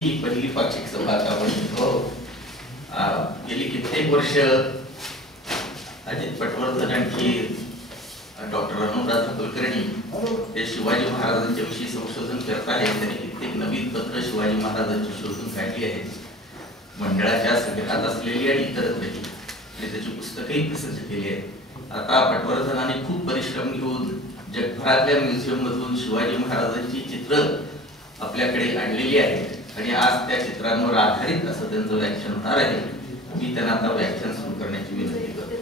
ही पहिली पाक्षिक सभा आपण गेली कित्येक वर्ष अजित पटवर्धन आणखी डॉक्टर अनुराधा कुलकर्णी हे शिवाजी महाराजांच्या विषयी संशोधन करत आहेत. त्यांनी कित्येक नवीन पत्र शिवाजी महाराजांची शोधून काढली आहेत, मंडळाच्या संग्रहात असलेली आणि इतरत्रही, आणि त्याची पुस्तकही प्रसिद्ध केली आहेत. आता पटवर्धनाने खूप परिश्रम घेऊन जगभरातल्या म्युझियम मधून शिवाजी महाराजांची चित्र आपल्याकडे आणलेली आहेत आणि आज त्या चित्रांवर आधारित असं त्यांचं व्याख्यान होणार आहे. मी त्यांना आता व्याख्यान सुरू करण्याची विनंती करतो.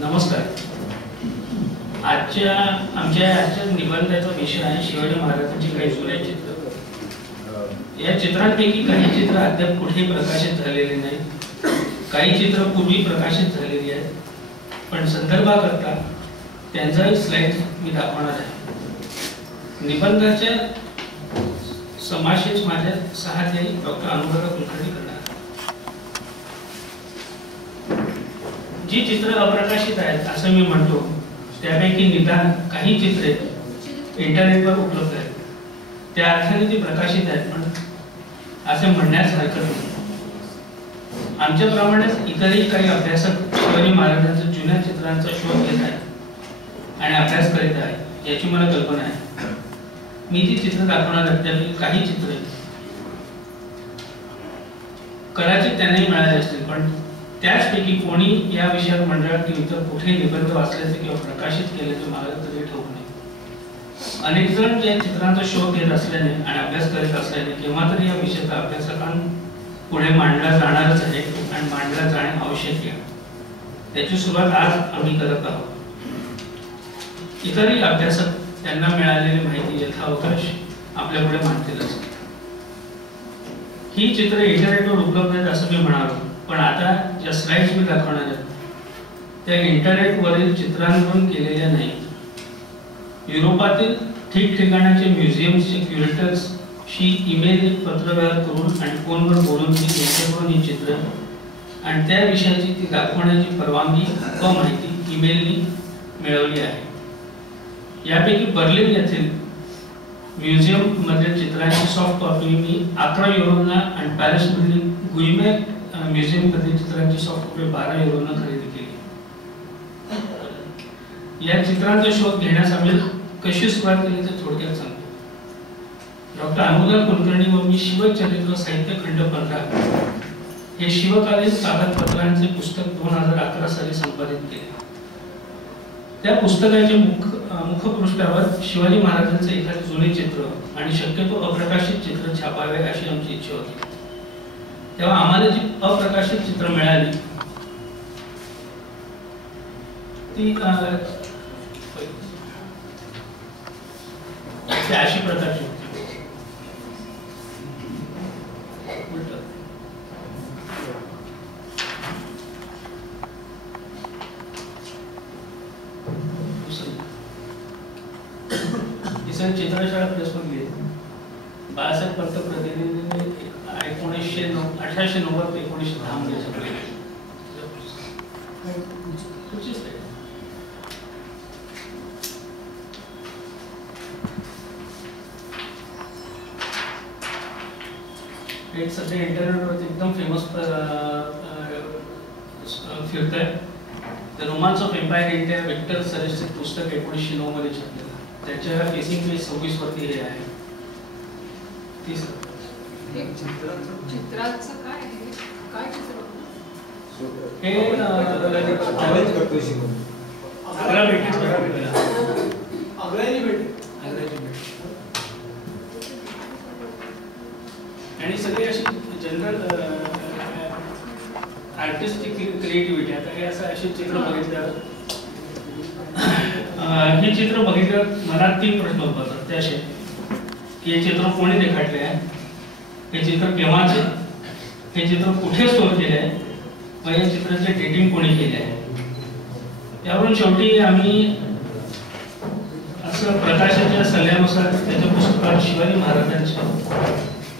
नमस्कार. आमच्या निबंधाचा विषय आहे शिवाजी महाराजांची काही जुने चित्र. या चित्रांपैकी काही चित्र अद्याप कुठेही प्रकाशित झालेले नाही, काही चित्र पूर्वी प्रकाशित झालेली आहेत, पण संदर्भाकरता त्यांचाही स्लाइड मी दाखवणार आहे. निबंधाच्या समावेश माझ्या सहाध्यायी डॉक्टर अनुराधा कुलकर्णी करणार. जी चित्र अप्रकाशित आहेत असं मी म्हणतो, त्यापैकी निदान काही चित्रे इंटरनेटवर उपलब्ध आहेत. त्या अर्थाने ती प्रकाशित आहेत, पण असे म्हणण्यास हरकत नाही. आमच्याप्रमाणेच इतरही काही अभ्यासक शिवाजी महाराजांच्या जुन्या चित्रांचा शोध घेत आहेत आणि अभ्यास करीत आहेत, याची मला कल्पना आहे. मी ती चित्र दाखवणार आहे. त्यापैकी काही चित्रे कदाचित त्यांनाही मिळाले असतील, पण त्याचपैकी कोणी या विषयात मंडळात किंवा इतर कुठेही निबंध वाचल्याचे किंवा प्रकाशित केल्याचे मला तरी ठाऊक नाही. अनेक जण या चित्रांचा शोध घेत असल्याने आणि अभ्यास करीत असल्याने केव्हा तरी या विषयाचा अभ्यासकांपुढे मांडला जाणारच आहे आणि मांडला जाणे आवश्यक आहे. त्याची सुरुवात आज आम्ही करत आहोत. इतरही अभ्यासक त्यांना मिळालेली माहिती यथावकाश आपल्यापुढे मांडतीलच. ही चित्र इंटरनेटवर उपलब्ध आहेत असं मी म्हणालो, पण आता ज्या स्लाइड्स मी दाखवणार आहेत त्या इंटरनेटवरील चित्रांवरून केलेल्या नाही. युरोपातील ठिकठिकाणाचे म्युझियमचे क्युरेटर्सशी ईमेल पत्रव्यवहार करून आणि फोनवर बोलून मी त्यांच्याकडून ही चित्र आणि त्या विषयाची ती दाखवण्याची परवानगी व माहिती ईमेलनी मिळवली आहे. यापैकी बर्लिन येथील म्युझियम मधील चित्रांची सॉफ्ट कॉपी मी 11 युरोना आणि पॅरिस मधील गुइमे म्युझियम मधील चित्रांची सॉफ्ट कॉपी 12 युरोना खरेदी केली. या चित्रांचा शोध घेण्यास आम्ही कशी सुरुवात केली ते थोडक्यात सांगतो. डॉक्टर अनुराधा कुलकर्णी व मी शिवचरित्र साहित्य खंड 15 हे शिवकालीन कागदपत्रांचे पुस्तक 2011 साली संपादित केले. त्या पुस्तकाच्या मुखपृष्ठावर शिवाजी महाराजांचे एखादे जुने चित्र आणि शक्यतो अप्रकाशित चित्र छापावे अशी आमची इच्छा होती. तेव्हा आम्हाला जी अप्रकाशित चित्र मिळाली ती अशी प्रकारची होती. चित्रशाळा प्रेसमधली बाळासाहेब पंत प्रतिनिधीने 1890 ते 1910 मध्ये छापलेली. एक सध्या इंटरनेटवरती एकदम फेमस फिरत आहे. The romance of empire India Victor सरेशचे पुस्तक 1909 मध्ये छापलेलं. त्याच्या फेसिंग पेज 26 वरती हे आहे. चित्राचं काय आहे? काय चित्र? हे आणि सगळी अशी जनरल आर्टिस्टिक क्रिएटिव्हिटी. आता हे असं असे चित्र बघितलं हे चित्र बघितलं मला 3 प्रश्न उद्भवतात ते असे की हे चित्र कोणी रेखाटले आहे, हे चित्र केव्हाचे, हे चित्र कुठे स्टोअर केले आहे व या चित्राचे डेटिंग कोणी केले आहे. यावरून शेवटी आम्ही असं प्रकाशाच्या सल्ल्यानुसार त्याच्या पुस्तकात शिवाजी महाराजांचे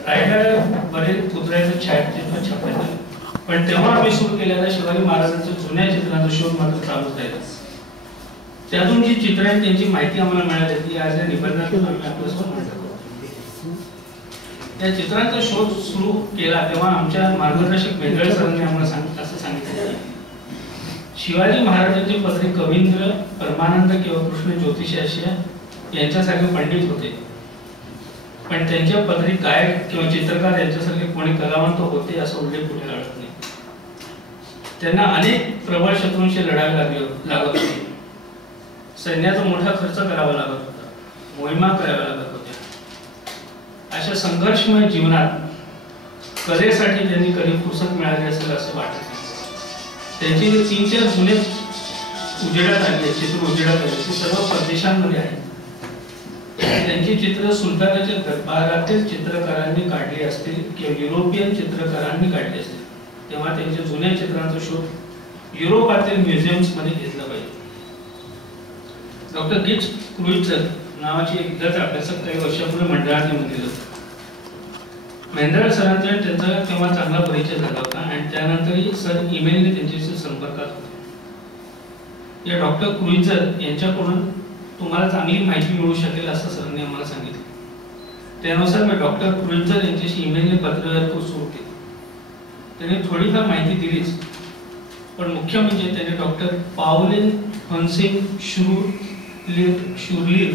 रायगड बरेच पुतळ्याचे छायाचित्र छापायचे, पण तेव्हा आम्ही सुरू केलेल्या शिवाजी महाराजांच्या जुन्या चित्रांचा शोध मात्र चालूच राहिला. त्यातून जी चित्र आहेत त्यांची माहिती आम्हाला मिळाली ती आज या निबंधातून आम्ही आपल्यासमोर मांडतो. त्या चित्रांचा शोध सुरू केला तेव्हा आमच्या मार्गदर्शक मेंढळे सरांनी आम्हाला असं सांगितलं शिवाजी महाराजांचे पत्रे कवींद्र, परमानंद किंवा कृष्ण ज्योतिषाशी यांच्यासारखे पंडित होते, पण त्यांच्या पदरी गायक किंवा चित्रकार यांच्यासारखे कोणी कलावंत होते असा उल्लेख कुठे आढळत नाही. त्यांना अनेक प्रबळ शत्रूंशी लढावे लागत होते, सैन्याचा मोठा खर्च करावा लागत होता, मोहिमा कराव्या लागत होत्या. अशा संघर्षमय जीवनात कलेसाठी त्यांनी कधी फुरसत मिळाली असेल असं वाटत नाही. त्यांची जे 3-4 जुने उजेडात आली चित्र उजेडात आले ते सर्व परदेशांमध्ये आहेत. त्यांची चित्र सुलतानाच्या दरबारातील चित्रकारांनी काढली असतील किंवा युरोपियन चित्रकारांनी काढली असतील तेव्हा त्यांच्या जुन्या चित्रांचा शोध युरोपातील म्युझियम्स मध्ये घेतला पाहिजे. डॉक्टर गिट्स क्रुइझर नावाची एक विद्यार्थी अभ्यासक काही वर्षापूर्वी मंडळात नेमून दिलं होतं. मेंढरे सरांचा त्यांचा तेव्हा चांगला परिचय झाला होता आणि त्यानंतरही सर ईमेलने त्यांच्याशी संपर्कात होते. या डॉक्टर क्रुइझर यांच्याकडून तुम्हाला चांगली माहिती मिळू शकेल असं सरांनी आम्हाला सांगितलं. त्यानुसार मी डॉक्टर क्रुइझर यांच्याशी ईमेलने पत्रव्यवहार सुरू केले. त्यांनी थोडीफार माहिती दिलीच, पण मुख्य म्हणजे त्यांनी डॉक्टर पाउलिन हन्सिंग शुरलीर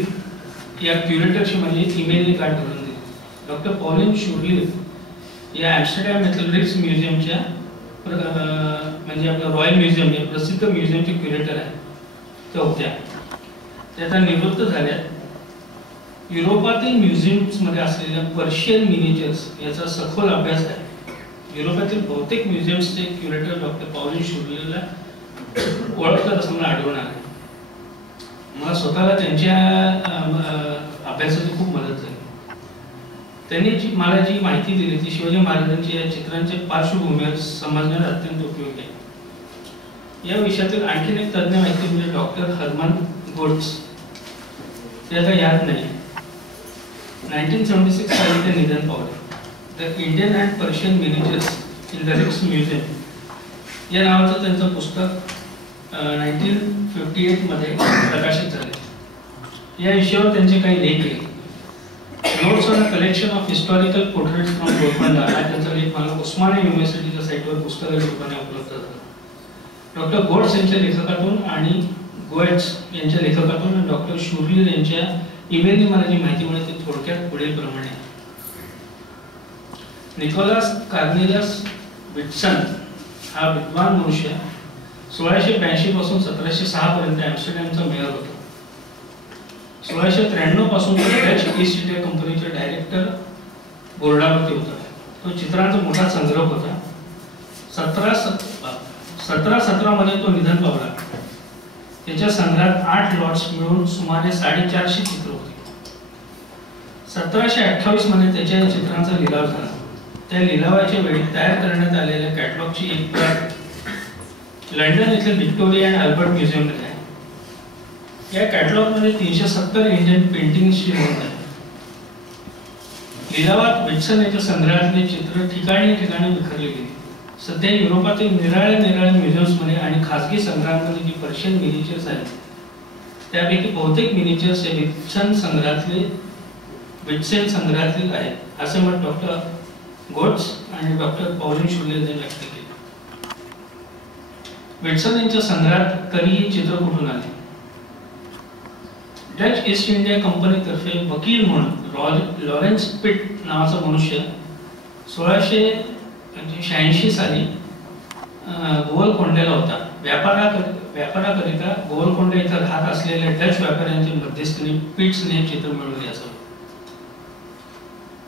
या क्युरेटरशी म्हणजे ईमेलने कार्ड करून दिले. डॉक्टर पाउलिन शुरलीर या ॲम्स्टरडॅम येथील रिक्स म्युझियमच्या म्हणजे आपलं रॉयल म्युझियम या प्रसिद्ध म्युझियमचे क्युरेटर आहे त्या होत्या. त्या निवृत्त झाल्या. युरोपातील म्युझियम्स मध्ये असलेल्या पर्शियन मिनिचर्स याचा सखोल अभ्यास आहे. युरोपातील बहुतेक म्युझियम्सचे क्युरेटर डॉक्टर पाउलिन शुरलीरला ओळखतात असं मला आढळून आलं. मला स्वतःला त्यांच्या अभ्यासाची खूप मदत झाली. त्यांनी मला जी माहिती दिली ती शिवाजी महाराजांची या चित्रांच्या पार्श्वभूमीवर समजण्यास अत्यंत उपयोगी आहे. या विषयातील आणखीन एक तज्ञ माहिती म्हणजे डॉक्टर हर्मन गोट्स. ते आता याद नाही. 1976 साली ते निधन पावले. The Indian and Persian miniatures in the Rijksmuseum या नावाचं त्यांचं पुस्तक 1958 मध्ये प्रकाशित झाले. या विषयावर त्यांचे काही लेख आहेत. Notes on a collection of historical portraits from Golconda हा त्यांचा लेख मला उस्मानिया युनिव्हर्सिटीच्या साईटवर पुस्तकाच्या रूपाने उपलब्ध झाला. डॉक्टर गोट्स यांच्या लेखकातून आणि गोएट्स यांच्या लेखकातून डॉक्टर शुरलीर यांच्या ईमेलने मला जी माहिती मिळते ती थोडक्यात पुढील प्रमाणे. निकोलास कार्नेलियस विट्सन हा विद्वान मनुष्य 1682 पासून 1706 पर्यंत ॲम्स्टरडॅमचा मेयर होता. 1693 पासून डच ईस्ट इंडिया कंपनीचे डायरेक्टर बोर्डावरती होता. तो चित्रांचा मोठा संग्रह होता. 1717 मध्ये तो निधन पावला. त्याच्या संग्रहात 8 लॉट्स मिळून सुमारे 450 चित्र होती. 1728 मध्ये त्याच्या चित्रांचा लिलाव झाला. त्या लिलावाच्या वेळी तयार करण्यात आलेल्या कॅटलॉगची एक प्रत लंडन येथील व्हिक्टोरिया अँड अल्बर्ट म्युझियममध्ये आहे. या कॅटलॉगमध्ये 370 इंडियन पेंटिंग्सची नोंद आहे. लिलावात विट्सन याच्या संग्रहातले चित्र ठिकाणी विखरले गेले. सध्या युरोपातील निराळ्या म्युझियम्समध्ये आणि खासगी संग्रहांमध्ये जी पर्शियन मिनिचर्स आहेत त्यापैकी बहुतेक मिनिचर्स हे विट्सन संग्रहातील आहेत असे मत डॉक्टर गोट्स आणि डॉक्टर पाउलिन शुरलीर यांनी व्यक्त केले. विट्सन यांच्या संग्रहात कधीही चित्र कुठून आले? डच ईस्ट इंडिया कंपनीतर्फे वकील म्हणून लॉरेन्स पिट नावाचा मनुष्य 1686 साली गोवलकोंड्याला होता. व्यापाराकरिता गोवलकोंडा इथं राहत असलेल्या डच व्यापाऱ्यांच्या मध्यस्थीने पिट्सने चित्र मिळवले असावे.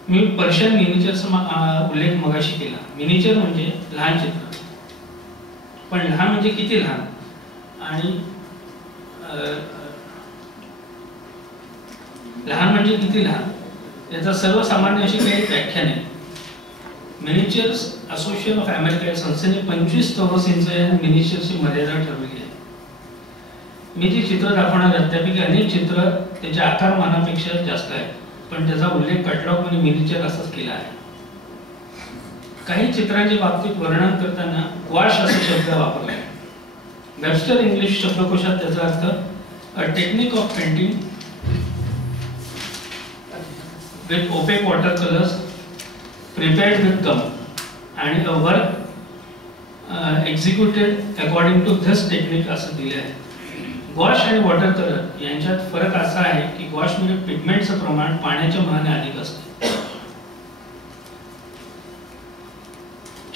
मी पर्शियन मिनिचरचा उल्लेख मगाशी केला. मिनिचर म्हणजे लहान चित्र, पण लहान म्हणजे किती लहान आणि लहान म्हणजे किती लहान याचा सर्वसामान्य अशी काही व्याख्या नाही. मिनिचर्स असोसिएशन ऑफ अमेरिका या संस्थेने 25 चौरस इंच या मिनिचरची मर्यादा ठरवली आहे. मी जी चित्र दाखवणार आहे त्यापैकी अनेक चित्र त्याच्या आकारमानापेक्षा जास्त आहेत, पण त्याचा उल्लेख कॅटलॉग मध्ये मिनिचर असाच केला आहे. काही चित्रांच्या बाबतीत वर्णन करताना ग्वाश असा शब्द वापरला आहे. वेबस्टर इंग्लिश शब्दकोशात त्याचा अर्थ a technique of painting with opaque watercolors prepared with gum and a work executed according to this technique असं दिले आहे. गॉश आणि वॉटर कलर यांच्यात फरक असा आहे की गॉश मध्ये पिगमेंटचं प्रमाण पाण्याच्या मनाने अधिक असते.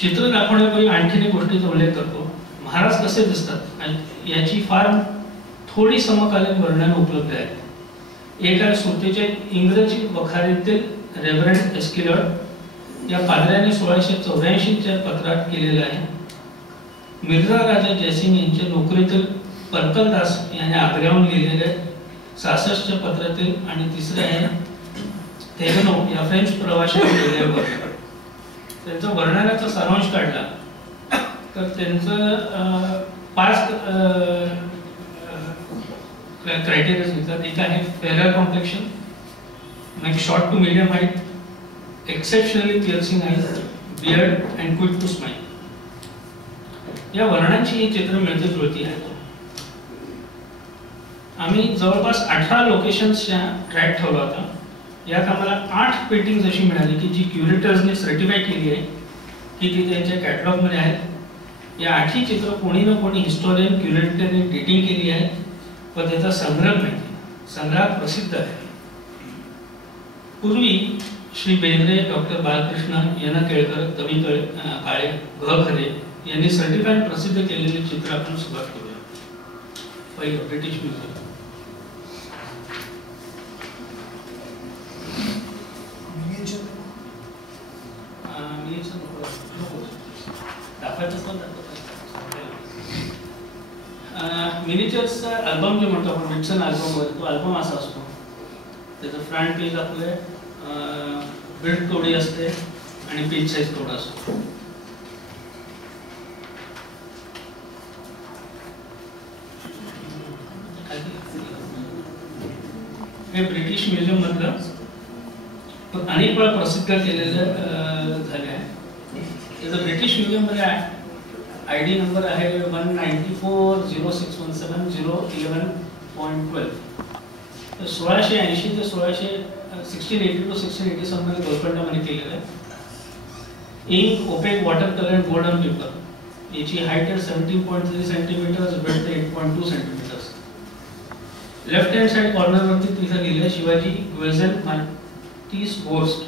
चित्र दाखवण्यापूर्वी आणखीन एक गोष्टीचा उल्लेख करतो. महाराज कसे दिसतात याची फार थोडी समकालीन वर्णन उपलब्ध आहेत. एक आहे सुरतेच्या इंग्रजी वखारीतील रेव्हरंड एस्किलर या पादऱ्याने 1684च्या पत्रात केलेलं आहे. मिर्झा राजा जयसिंग यांच्या नोकरीतील परकलदास यांनी आग्र्याहून लिहिलेले 66च्या पत्रातील आणि तिसरे आहे तेगनो या फ्रेंच प्रवाशाने लिहिलेले पत्र. त्यांचा वर्णनाचा सारांश काढला तर त्यांचं 5 क्रायटेरिया निघतात. एक आहे फेअर कॉम्प्लेक्शन, मग short to medium height, exceptionally piercing eyes, beard and quick to smile. या वर्णांची ही चित्र मिळती जुळती आहेत. आम्ही जवळपास 18 लोकेशन्सच्या ट्रॅक ठेवला होता. यात आम्हाला 8 पेंटिंग्स अशी मिळाली की जी क्युरेटर्सने सर्टिफाय केली आहे की ती त्यांच्या कॅटलॉगमध्ये आहेत. या 8ही चित्र कोणी ना कोणी हिस्टोरियन क्युरेटरने डेटिंग केली आहे व त्याचा संग्रह माहिती. संग्रह प्रसिद्ध आहे. पूर्वी श्री बेंद्रे, डॉक्टर बालकृष्ण, यन केळकर, कवी काळे, घ खरे यांनी सर्टिफाईड प्रसिद्ध केलेले चित्र आपण सुरुवात करूया. पहिलं ब्रिटिश म्युझियम. मिनिचर्सचा अल्बम जे म्हणतो आपण विल्सन अल्बम वगैरे, तो अल्बम असा असतो. त्याचं फ्रंट पेज आपले बिल्ड थोडी असते आणि पेज साईज थोडा असतो. हे ब्रिटिश म्युझियम मधलं अनेक वेळा प्रसिद्ध केलेलं झाले आहे. त्याचं ब्रिटिश म्युझियम मध्ये ID नंबर आहे 194061701.12. 1680 ते 1680 to 1687 मध्ये गोलकोंडामध्ये केलेलं आहे. Ink, opaque, water colour and golden paper. याची हाईट आहे 17.3 centimetres, breadth 8.2 centimetres. Left hand side corner वरती तिथं लिहिलंय शिवाजी ग्वेझेल मार्टिस होर्स्ट.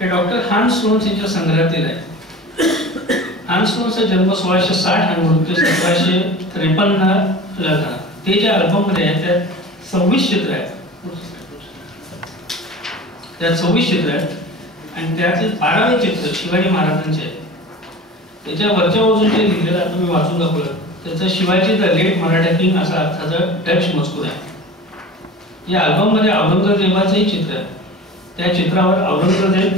हे डॉक्टर हान्स स्टोन्स यांच्या संग्रहातील आहे. हान्स स्टोन्सचा जन्म 1660 आणि मृत्यू 1753 ला झाला. ते ज्या अल्बम मध्ये आहे त्यात 26 चित्र आहेत. त्यात 26 चित्र आहेत आणि त्यातील 12वे चित्र शिवाजी महाराजांचे आहे. त्याच्या वरच्या बाजूने जे लिहिलेलं आहे तुम्ही वाचून दाखवलं त्याचा Shivaji the late Maratha king असा अर्थाचा डच मजकूर आहे. या अल्बम मध्ये औरंगजेबाचंही चित्र आहे. त्या चित्रावर Aurangzeb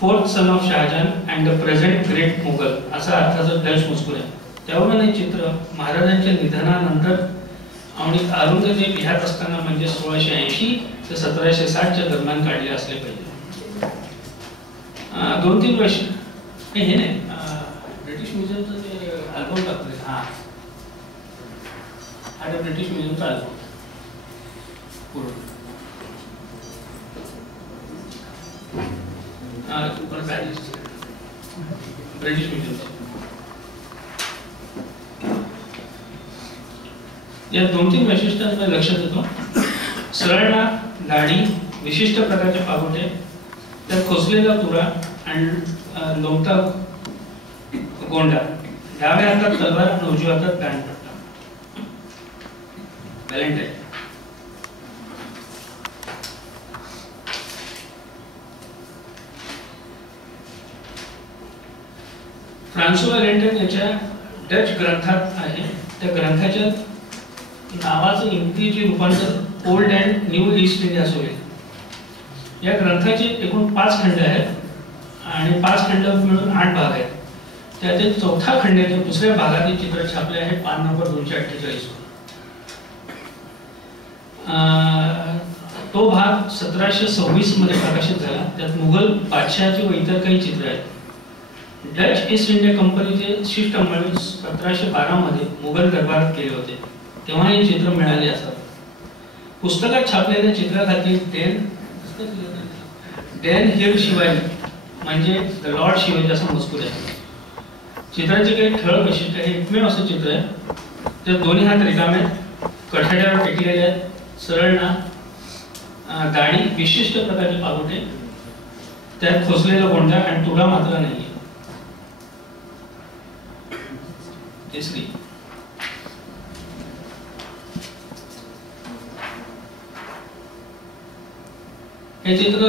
fourth son of Shahjahan and the present great Mughal असा अर्थाचा डच मजकूर आहे. त्यावरून हे चित्र महाराजांच्या निधनानंतर आणि औरंगजेब ह्यात असताना म्हणजे 1680 ते 1760च्या दरम्यान काढले असले पाहिजे. 2-3 वर्ष हे नाही ब्रिटिश म्युझियमचं जे अल्बम टाकले हा ब्रिटिश म्युझियमचा अल्बम पूर्ण ब्रिटिश म्युझियम. या 2-3 वैशिष्ट्यांकडे लक्षात येतो. सरळ नाक, दाढी, विशिष्ट प्रकारचे पागोटे, त्यात खोचलेला तुरा आणि लोंबता गोंडा, डाव्या हातात तलवार आणि उजव्या हातात कानपट्टा. व्हॅलेंटाईन. फ्रान्सोआ व्हॅलेंटाईन याच्या डच ग्रंथात आहे. त्या ग्रंथाच्या नावाचं इंग्रजी रूपांतर old and new east India society. या ग्रंथाचे एकूण 5 खंड आहेत आणि 5 खंड मिळून 8 भाग आहेत. त्यातील चौथा खंडाच्या दुसऱ्या भागातील चित्र छापले आहे पान नंबर 248. तो भाग 1726 मध्ये प्रकाशित झाला. त्यात मुघल बादशहाचे व इतर काही चित्र आहेत. डच ईस्ट इंडिया कंपनीचे शिष्टमंडळ 1712 मध्ये मुघल दरबारात गेले होते, तेव्हा हे चित्र मिळाले असावे. पुस्तकात छापलेल्या चित्राखाली डेन हिर शिवाजी म्हणजे द लॉर्ड शिवाजी असा मजकूर आहे. चित्राचे काही ठळक वैशिष्ट्य आहे. एकमेव असं चित्र आहे त्यात दोन्ही हात रिकामे, कठड्यावर टेकलेले आहेत, सरळ नाक, दाढी, विशिष्ट प्रकारचे पागोटे, त्यात खोचलेला गोंडा आणि तुला मात्र नाही. तिसरी हे चित्र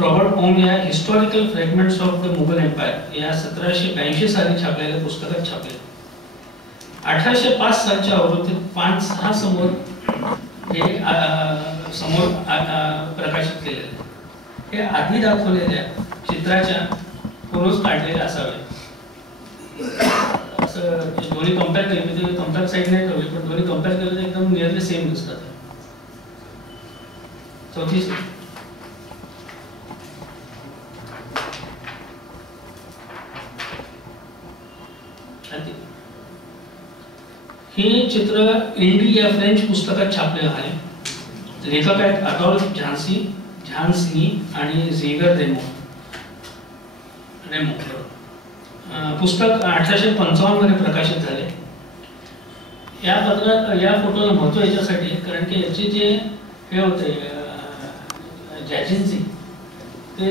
रॉबर्ट ओम या historical fragments of the Mughal empire या 1782 साली छापलेल्या पुस्तकात छापले. 1805 सालच्या आवृत्तीत 5-6 समोर प्रकाशित केलेले. हे आधी दाखवलेल्या चित्राच्या पूर्वच काढलेले असावे. असं दोन्ही कम्पेअर केले, कम्पेअर साईड नाही ठेवली, पण दोन्ही कम्पेअर केले तर एकदम नियरली सेम दिसतात. चौथी हे चित्र इंडी या फ्रेंच पुस्तकात छापले आहे. लेखक आहेत अडॉल्फ झांसी आणि झेगर रेमो. पुस्तक 1855 मध्ये प्रकाशित झाले. या फोटोला महत्व याच्यासाठी कारण की याचे जे हे होते जॅजिन्सी ते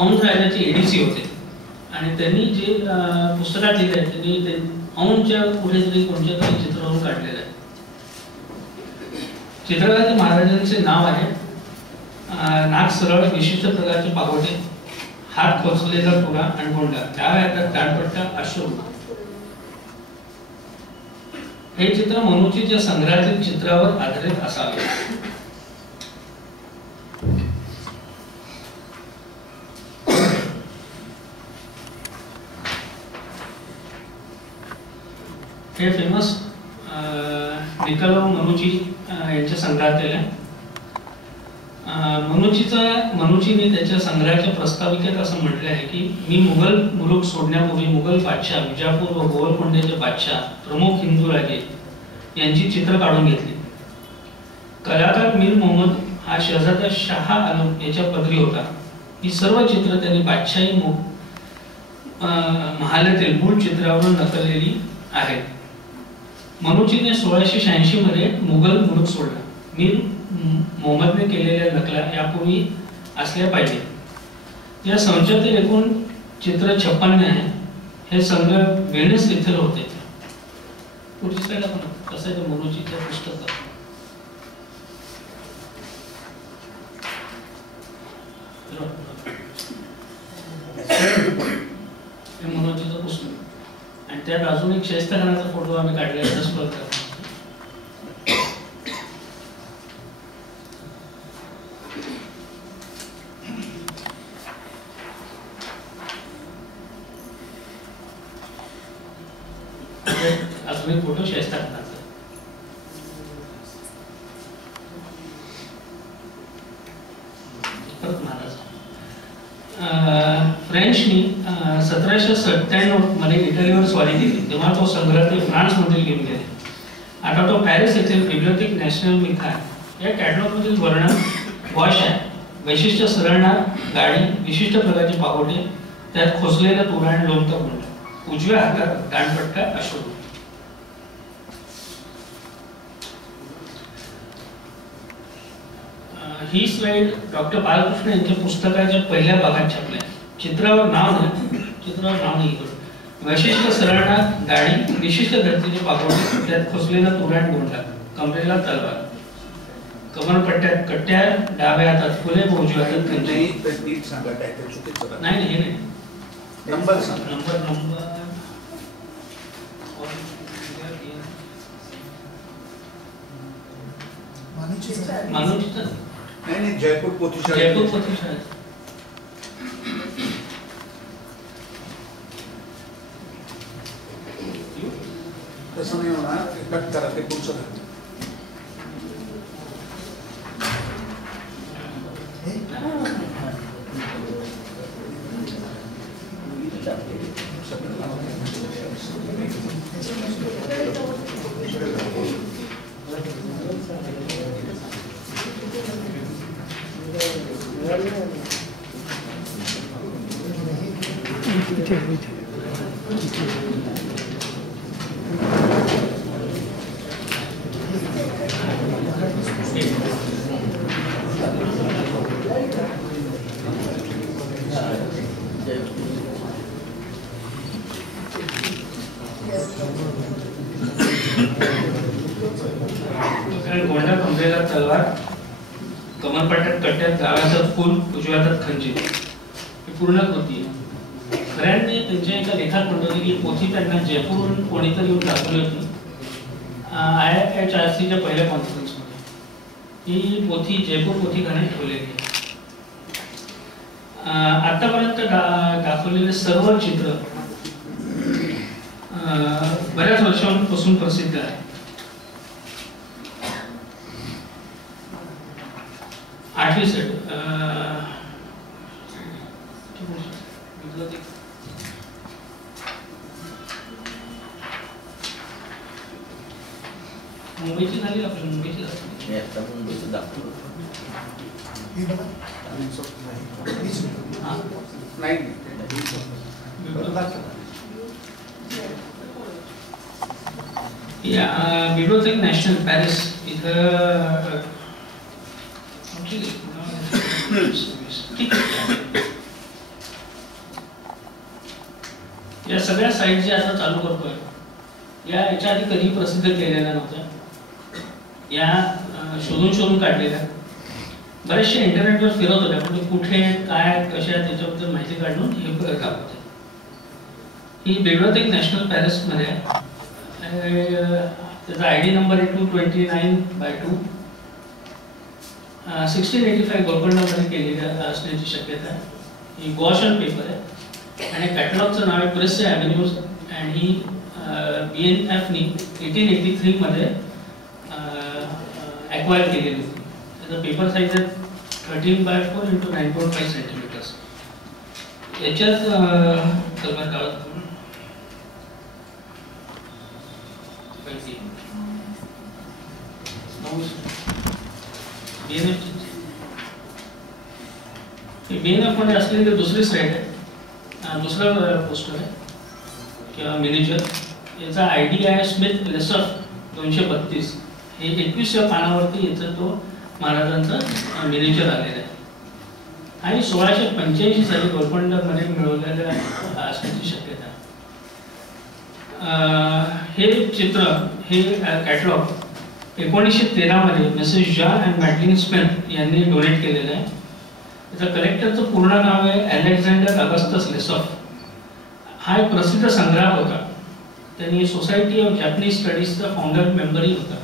औंध राजाचे एडीसी होते आणि त्यांनी जे पुस्तकात लिहिले त्यांनी ते औंधच्या पुढे तरी कोणत्या तरी चित्रावरून काढलेलं आहे. चित्रकाराच्या महाराजांचे नाव आहे. नाक सरळ, विशिष्ट प्रकारचे पागोटे, हात खोचलेला तुरा आणि गोंडा, डाव्या हातात कानपट्टा, अश्रू. हे चित्र मनुचीच्या संग्रहातील चित्रावर आधारित असावे. हे फेमस निकोलो मनुची यांच्या संग्रहातील आहे. मनुचीने त्याच्या संग्रहाच्या प्रस्ताविकेत असं म्हटले आहे की मी मुघल मुलूक सोडण्यापूर्वी मुघल बादशाह, विजापूर व गोवलकोंड्याचे बादशाह, प्रमुख हिंदू राजे यांची चित्र काढून घेतली. कलाकार मीर मोहम्मद हा शहजादा शाह आलम याच्या पदरी होता. ही सर्व चित्र त्यांनी बादशाही महालातील मूळ चित्रावरून नकललेली आहेत. मनुचीने 1686 मध्ये मुघल मुलूक सोडला. मीर मोहम्मदने केलेल्या नकला यापूर्वी असल्या पाहिजे. या संचातील एकूण चित्र 56 आहे. हे संग्रह व्हेनिस येथील होते. पुढची स्लाइड आपण कसं आहे मनुचीच्या पुस्तकात हे मनुचीचं पुस्तक आणि त्यात अजून एक शाहिस्ता खानाचा फोटो आम्ही काढलेला आहे. अजून एक फोटो शाहिस्ता खानाचा. फ्रेंचनी 1797 मध्ये इटलीवर स्वारी केली तेव्हा तो संग्रह ते फ्रान्समध्ये घेऊन गेले. आता तो पॅरिस येथील बिब्लियोथेक नॅशनल मध्ये आहे. या कॅटलॉग मधील वर्णन वॉश आहे. वैशिष्ट्य सरळ नाक, गाडी, विशिष्ट प्रकारचे पागोटे, त्यात खोचलेला तुरा आणि लोणचा गोंडा, उजव्या हातात कानपट्टा, अश्रू. ही स्लाइड डॉक्टर बालकृष्ण यांच्या पुस्तकाच्या पहिल्या भागात छापली आहे. चित्रावर नाव नाही. वैशिष्ट्य सरळ नाक, दाढी, विशिष्ट धर्तीचे पागोटे, त्यात खोचलेला तुरा आणि गोंडा, कमरेला तलवार, कमरपट्ट्यात कट्ट्या, डाव्या हातात फुले, उजव्या हातात कंची. नाही हे नाही नंबर मानवचीच नाही जयपूर पोथीशाळा. जयपूर पोथीशाळा. तसं नाही होणार, कट करा ते पुढचं करा. गोंडा खंबेला तलवार, कमरपट्ट्यात कट्ट्यात गावाचं फूल, उजव्या हातात खंजीर, ही पूर्ण कृती आहे. खऱ्याने त्यांच्या एका लेखात म्हणतो की पोथी त्यांना जयपूरहून कोणीतरी येऊन दाखवली होती IIHRCच्या पहिल्या कॉन्फरन्समध्ये. ही पोथी जयपूर पोथीखान्यात ठेवलेली आहे. आतापर्यंत दाखवलेले सर्व चित्र बऱ्याच वर्षांपासून प्रसिद्ध आहे. 8वी सेट मुंबईची झाली आपली, मुंबईची झाली. आता मुंबईचं दाखवलं नाही बिब्लियोथेक नॅशनल पॅरिस इथं या सगळ्या साईट जे आता चालू करतोय या याच्या आधी कधी प्रसिद्ध केलेल्या नव्हत्या. या शोधून काढलेल्या बरेचशा इंटरनेटवर फिरत होत्या, पण कुठे काय कशा त्याच्याबद्दल माहिती काढून हे दाखवते. ही बिब्लियोथेक नॅशनल पॅरिस मध्ये त्याचा ID नंबर आहे 229/2. 1685 गोलकोंडामध्ये केलेल्या असण्याची शक्यता आहे. ही गॉशन पेपर आहे आणि कॅटलॉगचं नाव आहे प्रेस ॲव्हेन्यूज आणि ही BNFनी 1883 मध्ये ॲक्वायर केलेली होती. त्याचा पेपर साईज आहे 13/4 × 9.5 सेंटीमीटर्स. याच्यात तलवार काळात BNF मध्ये असलेली दुसरी साईड आहे, दुसरा पोस्टर आहे किंवा मिनिचर. याचा ID आहे स्मिथ लेसर 232. हे 21व्या पानावरती याचा तो महाराजांचा मिनिचर आलेला आहे आणि 1685 साली गोलकोंडामध्ये मिळवलेल्या असण्याची शक्यता आहे. हे चित्र हे कॅटलॉग 1913 मध्ये मिसेस जॉन अँड मॅडलिन स्मिथ यांनी डोनेट केलेलं आहे. त्याचा कलेक्टरचं पूर्ण नाव आहे अलेक्झांडर अगस्टस लेसॉफ. हा एक प्रसिद्ध संग्राहक होता. त्यांनी सोसायटी ऑफ जॅपनीज स्टडीजचा फाउंडर मेंबरही होता.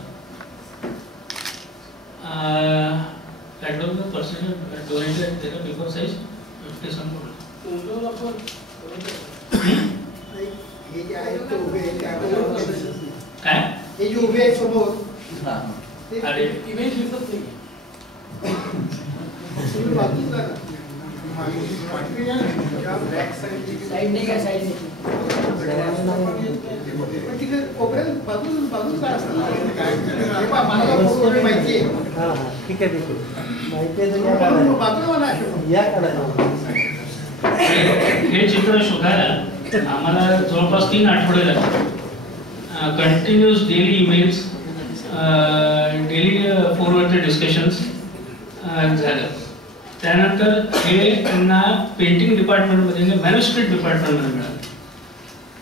कॅटलॉग पर्सेंट डोनेटेड त्याचा पेपर साईज 50 समोर. हे जे आहे ते उभे आहे काय हे जे उभे आहे समोर अरे इमेज दिसत नाही. तुम्ही बाजूला जा. साईडने काय साईडने तिथे कोपऱ्यात बाजूला असतं मला माहिती आहे. ठीक आहे माहिती आहे बाजूला या काढायला. हे चित्र शोधायला आम्हाला जवळपास 3 आठवडे लागले. कंटिन्यूस डेली ईमेल्स, डेली फोनवरचे डिस्कशन्स झालं. त्यानंतर हे त्यांना पेंटिंग डिपार्टमेंटमध्ये मॅन्युस्क्रिप्ट डिपार्टमेंटमध्ये मिळालं.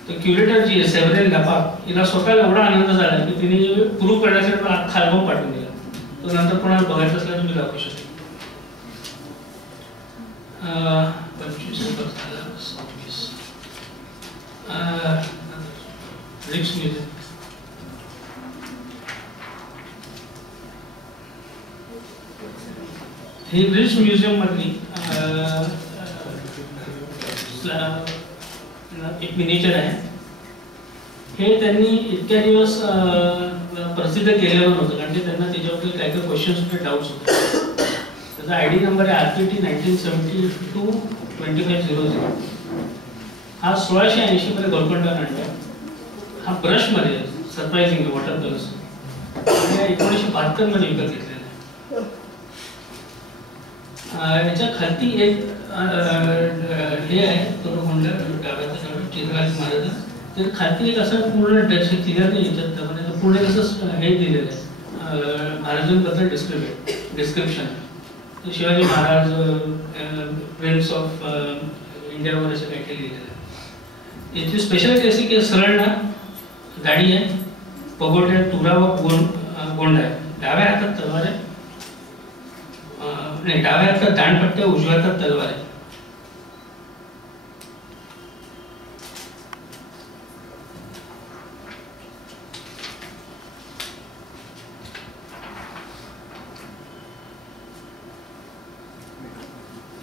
तर क्युरेटर जी आहे सेव्हरेन लापा, हिला स्वतःला एवढा आनंद झाला की तिने प्रूव्ह करण्यासाठी मला अख्खा अल्बम पाठवून दिला. तो नंतर कोणाला बघायचं असल्यास तुम्ही दाखवू शकता. 25 झाला 26 रिक्स म्युझिक ही ब्रिटिश म्युझियम मधली एक मिनिचर आहे. हे त्यांनी इतक्या दिवस प्रसिद्ध केलेलं नव्हतं कारण की त्यांना त्याच्यावरती काही काही क्वेश्चन्स होते, डाऊट्स होते. त्याचा आय डी नंबर आहे RPT 1972-2500. हा 1680 मध्ये गोलकोंडा आणला. हा ब्रश मध्ये सरप्राइझिंग वॉटर कलर्स आणि 1972 मध्ये विकत घेतलेला आहे. याच्या खाली एक हे आहे तो होंडा चित्रकारी महाराज. तर खाली एक असं पूर्ण क्लिअर नाही याच्यात त्यामध्ये पूर्ण कसं हे दिलेलं आहे महाराजांबद्दल description. Shivaji Maharaj prince of इंडियावर असं काही लिहिलेलं आहे. याची स्पेशालिटी अशी की सरळ ना गाडी आहे, पगोट्या तुरा व गोंड आहे. डाव्या हातात तलवार आहे, नाही डाव्या हातात दांडपट्ट्या, उजव्या हातात तलवार आहे.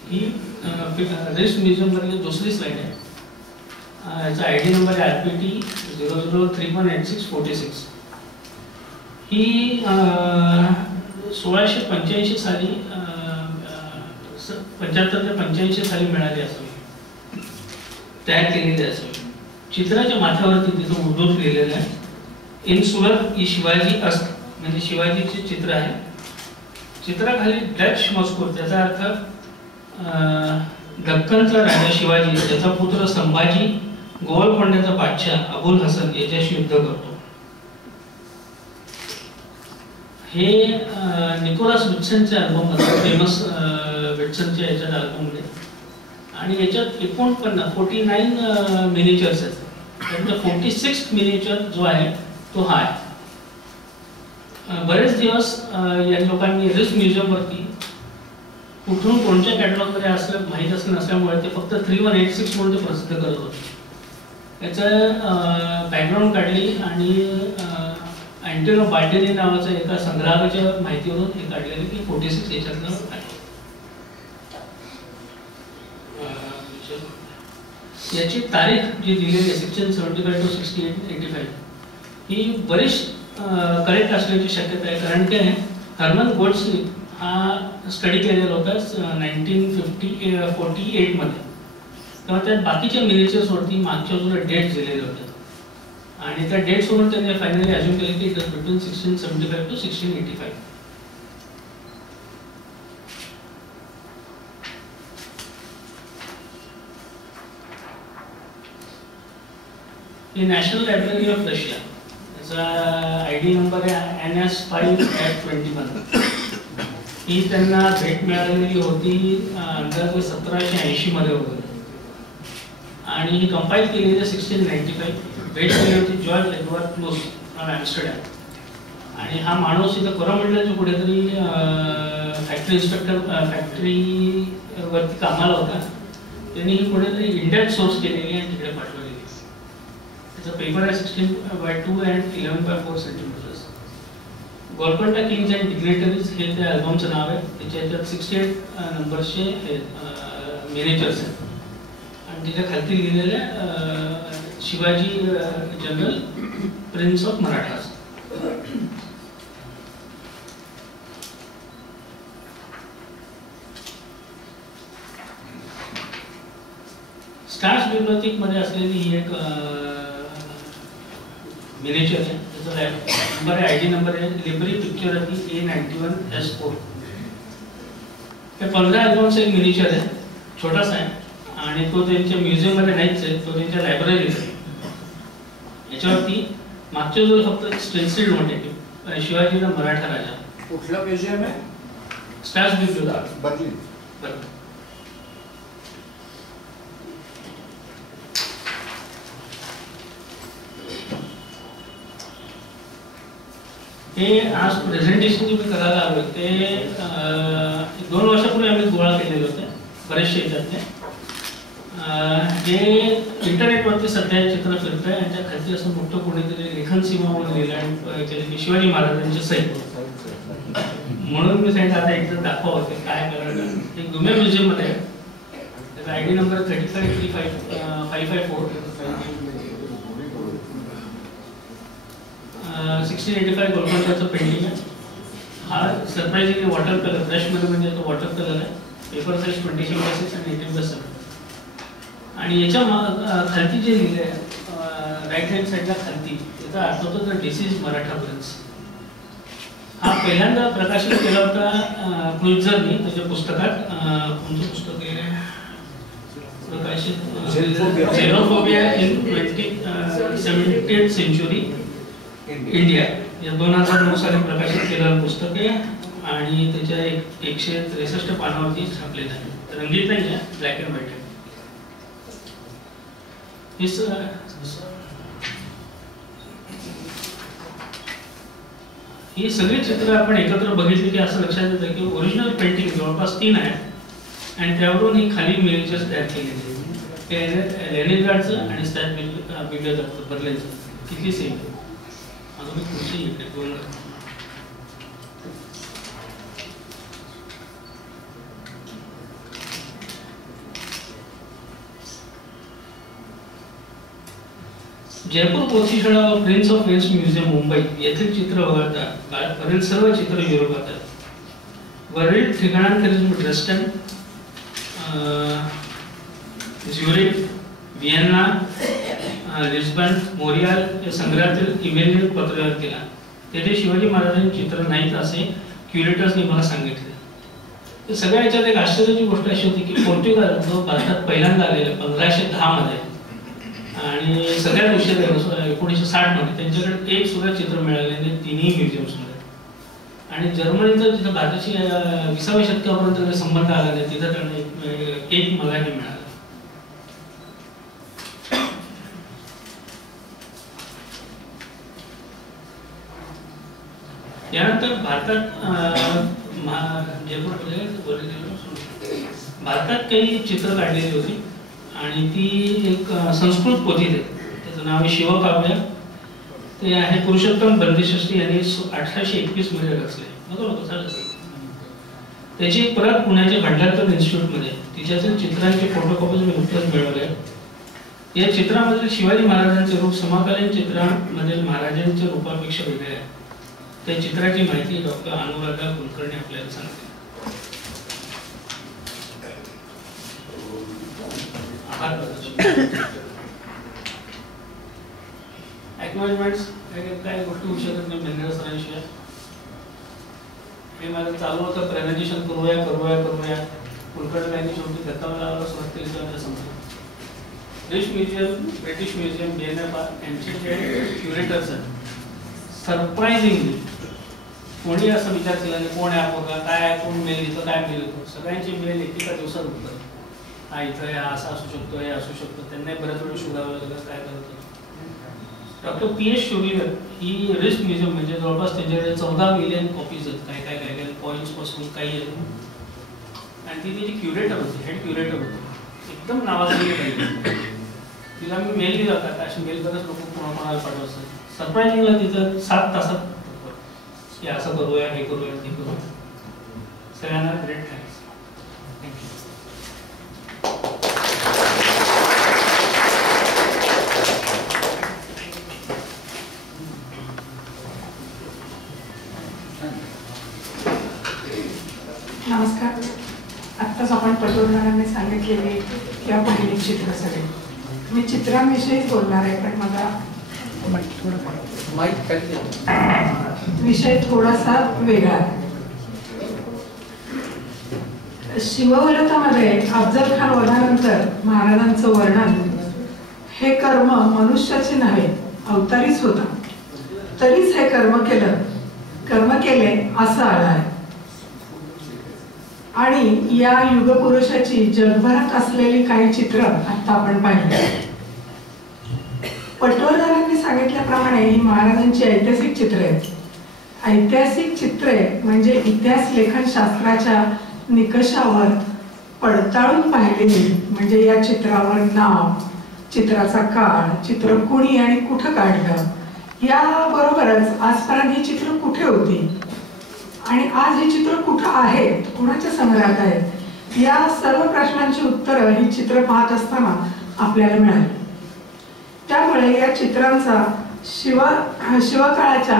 ही रेस्ट म्युझियम मधली दुसरी स्लाइड आहे. याचा आयडी नंबर आहे RPT 00318646. ही 1685 साली 75 ते 85 साली मिळाली असावी, तयार केलेली असावी. चित्राच्या माथ्यावरती तिथं उर्दूत लिहिलेलं आहे इन सूरत शिवाजी अस्त, म्हणजे शिवाजीचे चित्र आहे. चित्राखाली डच मजकूर, त्याचा अर्थ दक्कनचा राजा शिवाजी त्याचा पुत्र संभाजी गोवलकोंड्याचा बादशाह अबुल हसन याच्याशी युद्ध करतो. हे निकोलस विल्सनच्या अल्बम फेमस विल्सनच्या याच्यात अल्बममध्ये. आणि याच्यात 49 मिनिचर्स आहेत. त्यातलं 46 मिनिचर जो आहे तो हा आहे. बरेच दिवस या लोकांनी रेस्ट म्युझियमवरती कुठून कोणत्या कॅटलॉगमध्ये असं माहीत असं नसल्यामुळे ते फक्त 3186 म्हणून ते प्रसिद्ध करत होते. याचं बॅकग्राऊंड काढली आणि अँटोनियो बाल्डेनी नावाचं एका संग्राहकाच्या माहितीवरून हे काढलेलं की 46 याच्यातलं आहे. याची तारीख जी दिलेली आहे 1675 to 1685 ही बरीच करेक्ट असण्याची शक्यता आहे. कारण की हर्मन गोल्डस्मिथ हा स्टडी केलेला होता 1948 मध्ये. तेव्हा त्यात बाकीच्या मिनिचर्सवरती मागच्या बाजूला डेट्स दिलेले होते आणि त्या डेट्सवरून त्यांनी फायनली अज्युम केले की it was between 1675 to 1685. He national library of Russia. त्याचा आयडी नंबर आहे NS5/21. ही त्यांना भेट मिळालेली होती अंदाजे 1780 मध्ये वगैरे आणि ही कंपाईल केलेली आहे 1695. भेट केली होती जॉर्ज एडवर्ड क्लोस फ्रॉम ॲम्स्टरडॅम. आणि हा माणूस इथं कोरोमंडलच्या कुठेतरी फॅक्टरी इन्स्पेक्टर फॅक्टरीवरती कामाला होता. त्यांनी ही कुठेतरी इंडियात सोर्स केलेली आणि तिकडे पाठवलेली. त्याचा पेपर आहे 16/2 and 11/4 सेंटीमीटर्स. गोलकोंडा किंग्स अँड डिग्नेटरीज हे त्या अल्बमचं नाव आहे. त्याच्या याच्यात 68 नंबरचे मिनिचर्स आहेत आणि तिथे खाली लिहिलेले Shivaji general prince of Marathas. Staatsbibliothek मध्ये असलेली ही एक मिनिचर आहे. त्याचा नंबर आहे आयडी नंबर आहे लिबरी पिक्चरची A91S4. हे 15 अल्बमचं एक मिनिचर आहे, छोटासा आहे आणि तो त्यांच्या म्युझियम मध्ये नाहीच आहे, तो त्यांच्या लायब्ररीत आहे. याच्यावरती मागच्या जो फक्त स्टेन्सिल नोट आहे की शिवाजीचा मराठा राजा. कुठलं म्युझियम आहे? Staatsbibliothek Berlin. बरोबर. हे आज प्रेझेंटेशन जे मी करायला आलो ते 2 वर्षापूर्वी आम्ही गोळा केलेले होते बरेचसे याच्यातले. हे इंटरनेटवरती सध्या चित्र फिरतंय. यांच्या खाली असं मोठं कोणीतरी लेखन सीमा म्हणून लिहिलं आणि शिवाजी महाराजांचे सैन्य म्हणून मी सांगितलं आता एकदा दाखवा ते काय करायचं. ते गुमे म्युझियम मध्ये त्याचा आयडी नंबर 353554 1685 गोलकोंडाचं पेंटिंग आहे. हा सरप्राइजिंगली वॉटर कलर ब्रशमध्ये म्हणजे तो वॉटर कलर आहे. पेपर साईज 26 आणि 18/7. आणि याच्या खालती जे लिहिले आहे राईट हँड साईडला खालती त्याचा अर्थ होतो द डिसीज मराठा प्रिन्स. हा पहिल्यांदा प्रकाशित केला होता क्रुझरनी त्याच्या पुस्तकात. कोणतं पुस्तक आहे प्रकाशित झेरोफोबिया इन 20th सेंचुरी इंडिया या 2009 साली प्रकाशित केलेलं पुस्तक आहे. आणि त्याच्या 163 पानावरती छापलेलं आहे. रंगीत नाही आहे, ब्लॅक अँड व्हाईट आहे. ही सगळी चित्र आपण एकत्र बघितली की असं लक्षात येतं की ओरिजिनल पेंटिंग जवळपास 3 आहेत आणि त्यावरून ही खाली मिनिएचर्स तयार केलेली आहे. लेनिनग्राडचं आणि स्टॅट बिल्डरचं बर्लिनचं किती सेम आहे. अजून खुशी इकडे 2 जयपूर पोथीशाळा Prince of Wales Museum Mumbai येथील चित्र वगळता वरील सर्व चित्र युरोपात आहेत. वरील ठिकाणांखेरीज ड्रेस्टन, झ्युरिक, व्हिएन्ना, लिस्बन, मोरियाल या संग्रहातील ईमेलने पत्रव्यवहार केला. तेथे शिवाजी महाराजांचे चित्र नाहीत असे क्युरेटर्सने मला सांगितले. सगळ्या याच्यात एक आश्चर्याची गोष्ट अशी होती की पोर्तुगाल जो भारतात पहिल्यांदा आलेला 1510 मध्ये आणि सगळ्यात उशीर 1960 मध्ये त्यांच्याकडे एक सुद्धा चित्र मिळाले नाही तिन्ही म्युझियम्स मध्ये. आणि जर्मनीचा जिथं भारताशी 20व्या शतकापर्यंत संबंध आला नाही तिथं त्यांना एक मलाही मिळाला. यानंतर भारतात काही चित्र काढलेली होती आणि ती एक संस्कृत पोथीत आहे. त्याचं नाव आहे शिवकाव्य. ते आहे पुरुषोत्तम बंदिशास्त्री यांनी 1821 मध्ये रचले. त्याची एक प्रत पुण्याच्या भंडारकर इन्स्टिट्यूटमध्ये तिच्यातील चित्रांचे फोटोकॉपीज मी नुकतेच मिळवले. या चित्रामधील शिवाजी महाराजांचे रूप समकालीन चित्रांमधील महाराजांच्या रूपापेक्षा वेगळे आहे. त्या चित्राची माहिती डॉक्टर अनुराधा कुलकर्णी आपल्याला सांगते. एक्नॉलेजमेंट्स काय गोष्टी होऊ शकत नाही भेंद्रे सरांशिवाय. हे माझं चालू होतं प्रेझेंटेशन करूया कुलकर्णी शेवटी धक्काला सुरुवात केली तर समजलं. British museum, British museum, BNF यांचे जे क्युरेटर्स आहेत सरप्राइझिंगली कोणी असं विचार केला नाही कोण आहे आपण काय कोण मेल लिहितो काय मेल लिहितो. सगळ्यांचे मेल एकेका दिवसात होतं. हा इथं हा असा असू शकतो हे असू शकतो. त्यांनाही बऱ्याच वेळ शोधावं लागलं काय करतो. डॉक्टर PS शोगीवर ही रिस्क म्युझियम म्हणजे जवळपास त्यांच्याकडे 14 मिलियन कॉपीज आहेत. काय काय काय काय पॉईंट्स पासून काही आहेत. आणि ती त्याची क्युरेटर होती, हेड क्युरेटर होती. एकदम नावाजलेली पाहिजे. तिला मी मेल लिहिला होता. अशी मेल करत लोक कोणाला पाठवायचं. सरप्राइजिंगला तिथं 7 तासात की असं करूया हे करूया ते करूया. सगळ्यांना ग्रेट थँक्स. थँक्यू. नमस्कार. आत्ताच आपण पटवर्धनांनी सांगितलेले की आपण एक चित्र सगळे मी चित्रांविषयीच बोलणार आहे. पण मला विषय थोडासा वेगळा आहे. शिवव्रतामध्ये अफजल खान वधानंतर महाराजांचं वर्णन हे कर्म मनुष्याचे नव्हे अवतारीच होता. तरीच हे कर्म केले असं आलं आहे. आणि या युगपुरुषाची जगभरात असलेली काही चित्र आता आपण पाहिली. पटवर्धनांनी सांगितल्याप्रमाणे ही महाराजांची ऐतिहासिक चित्रे आहेत. ऐतिहासिक चित्रे म्हणजे इतिहास लेखन शास्त्राच्या निकषावर पडताळून पाहिलेली. म्हणजे या चित्रावर नाव, चित्राचा काळ, चित्र कुणी आणि कुठं काढलं, या बरोबरच आजपर्यंत ही चित्र कुठे होती आणि आज हे चित्र कुठं आहे, कोणाच्या संग्रहात आहे, या सर्व प्रश्नांची उत्तरं ही चित्र पाहत असताना आपल्याला मिळाली. त्यामुळे या चित्रांचा शिवकाळाच्या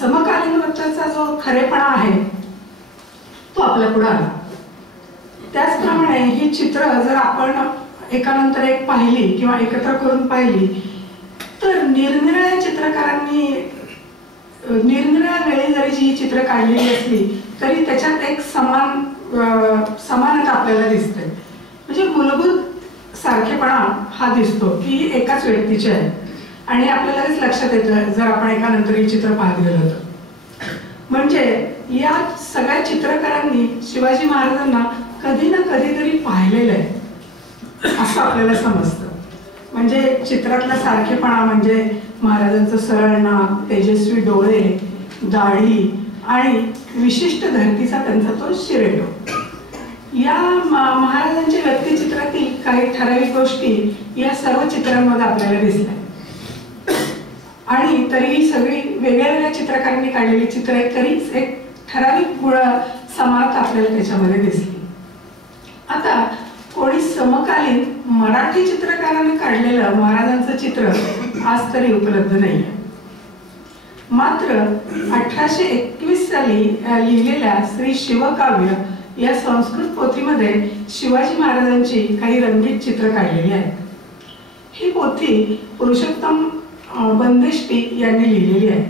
समकालीनतेचा जो खरेपणा आहे तो आपल्या पुढे आला. त्याचप्रमाणे ही चित्र जर आपण एकानंतर एक पाहिली किंवा एकत्र करून पाहिली तर निरनिराळ्या चित्रकारांनी निरनिराळ्या वेळी जरी जी चित्र काढलेली असली तरी त्याच्यात एक समानता आपल्याला दिसते. म्हणजे मूलभूत सारखेपणा हा दिसतो की एकाच व्यक्तीचे आहे आणि आपल्याला लक्षात येतं जर आपण एकानंतर हे चित्र पाहत गेलो तर. म्हणजे या सगळ्या चित्रकारांनी शिवाजी महाराजांना कधी ना कधीतरी पाहिलेलं आहे असं आपल्याला समजतं. म्हणजे चित्रातला सारखेपणा म्हणजे महाराजांचं सरळ नाक, तेजस्वी डोळे, दाढी आणि विशिष्ट धरतीचा त्यांचा तो शिरेटो. या महाराजांच्या व्यक्तिचित्रातील काही ठराविक गोष्टी या सर्व चित्रांमध्ये आपल्याला दिसल्या आणि तरी सगळी वेगळ्या वेगळ्या चित्रकारांनी काढलेली चित्र आहेत तरीच एक ठराविक गुण समानता आपल्याला त्याच्यामध्ये दिसली. आता कोणी समकालीन मराठी चित्रकाराने काढलेलं महाराजांचं चित्र आज तरी उपलब्ध नाही. मात्र 1821 साली लिहिलेल्या श्री शिवकाव्य या संस्कृत पोथीमध्ये शिवाजी महाराजांची काही रंगीत चित्र काढलेली आहेत. ही पोथी पुरुषोत्तम बंदेष्टी यांनी लिहिलेली आहे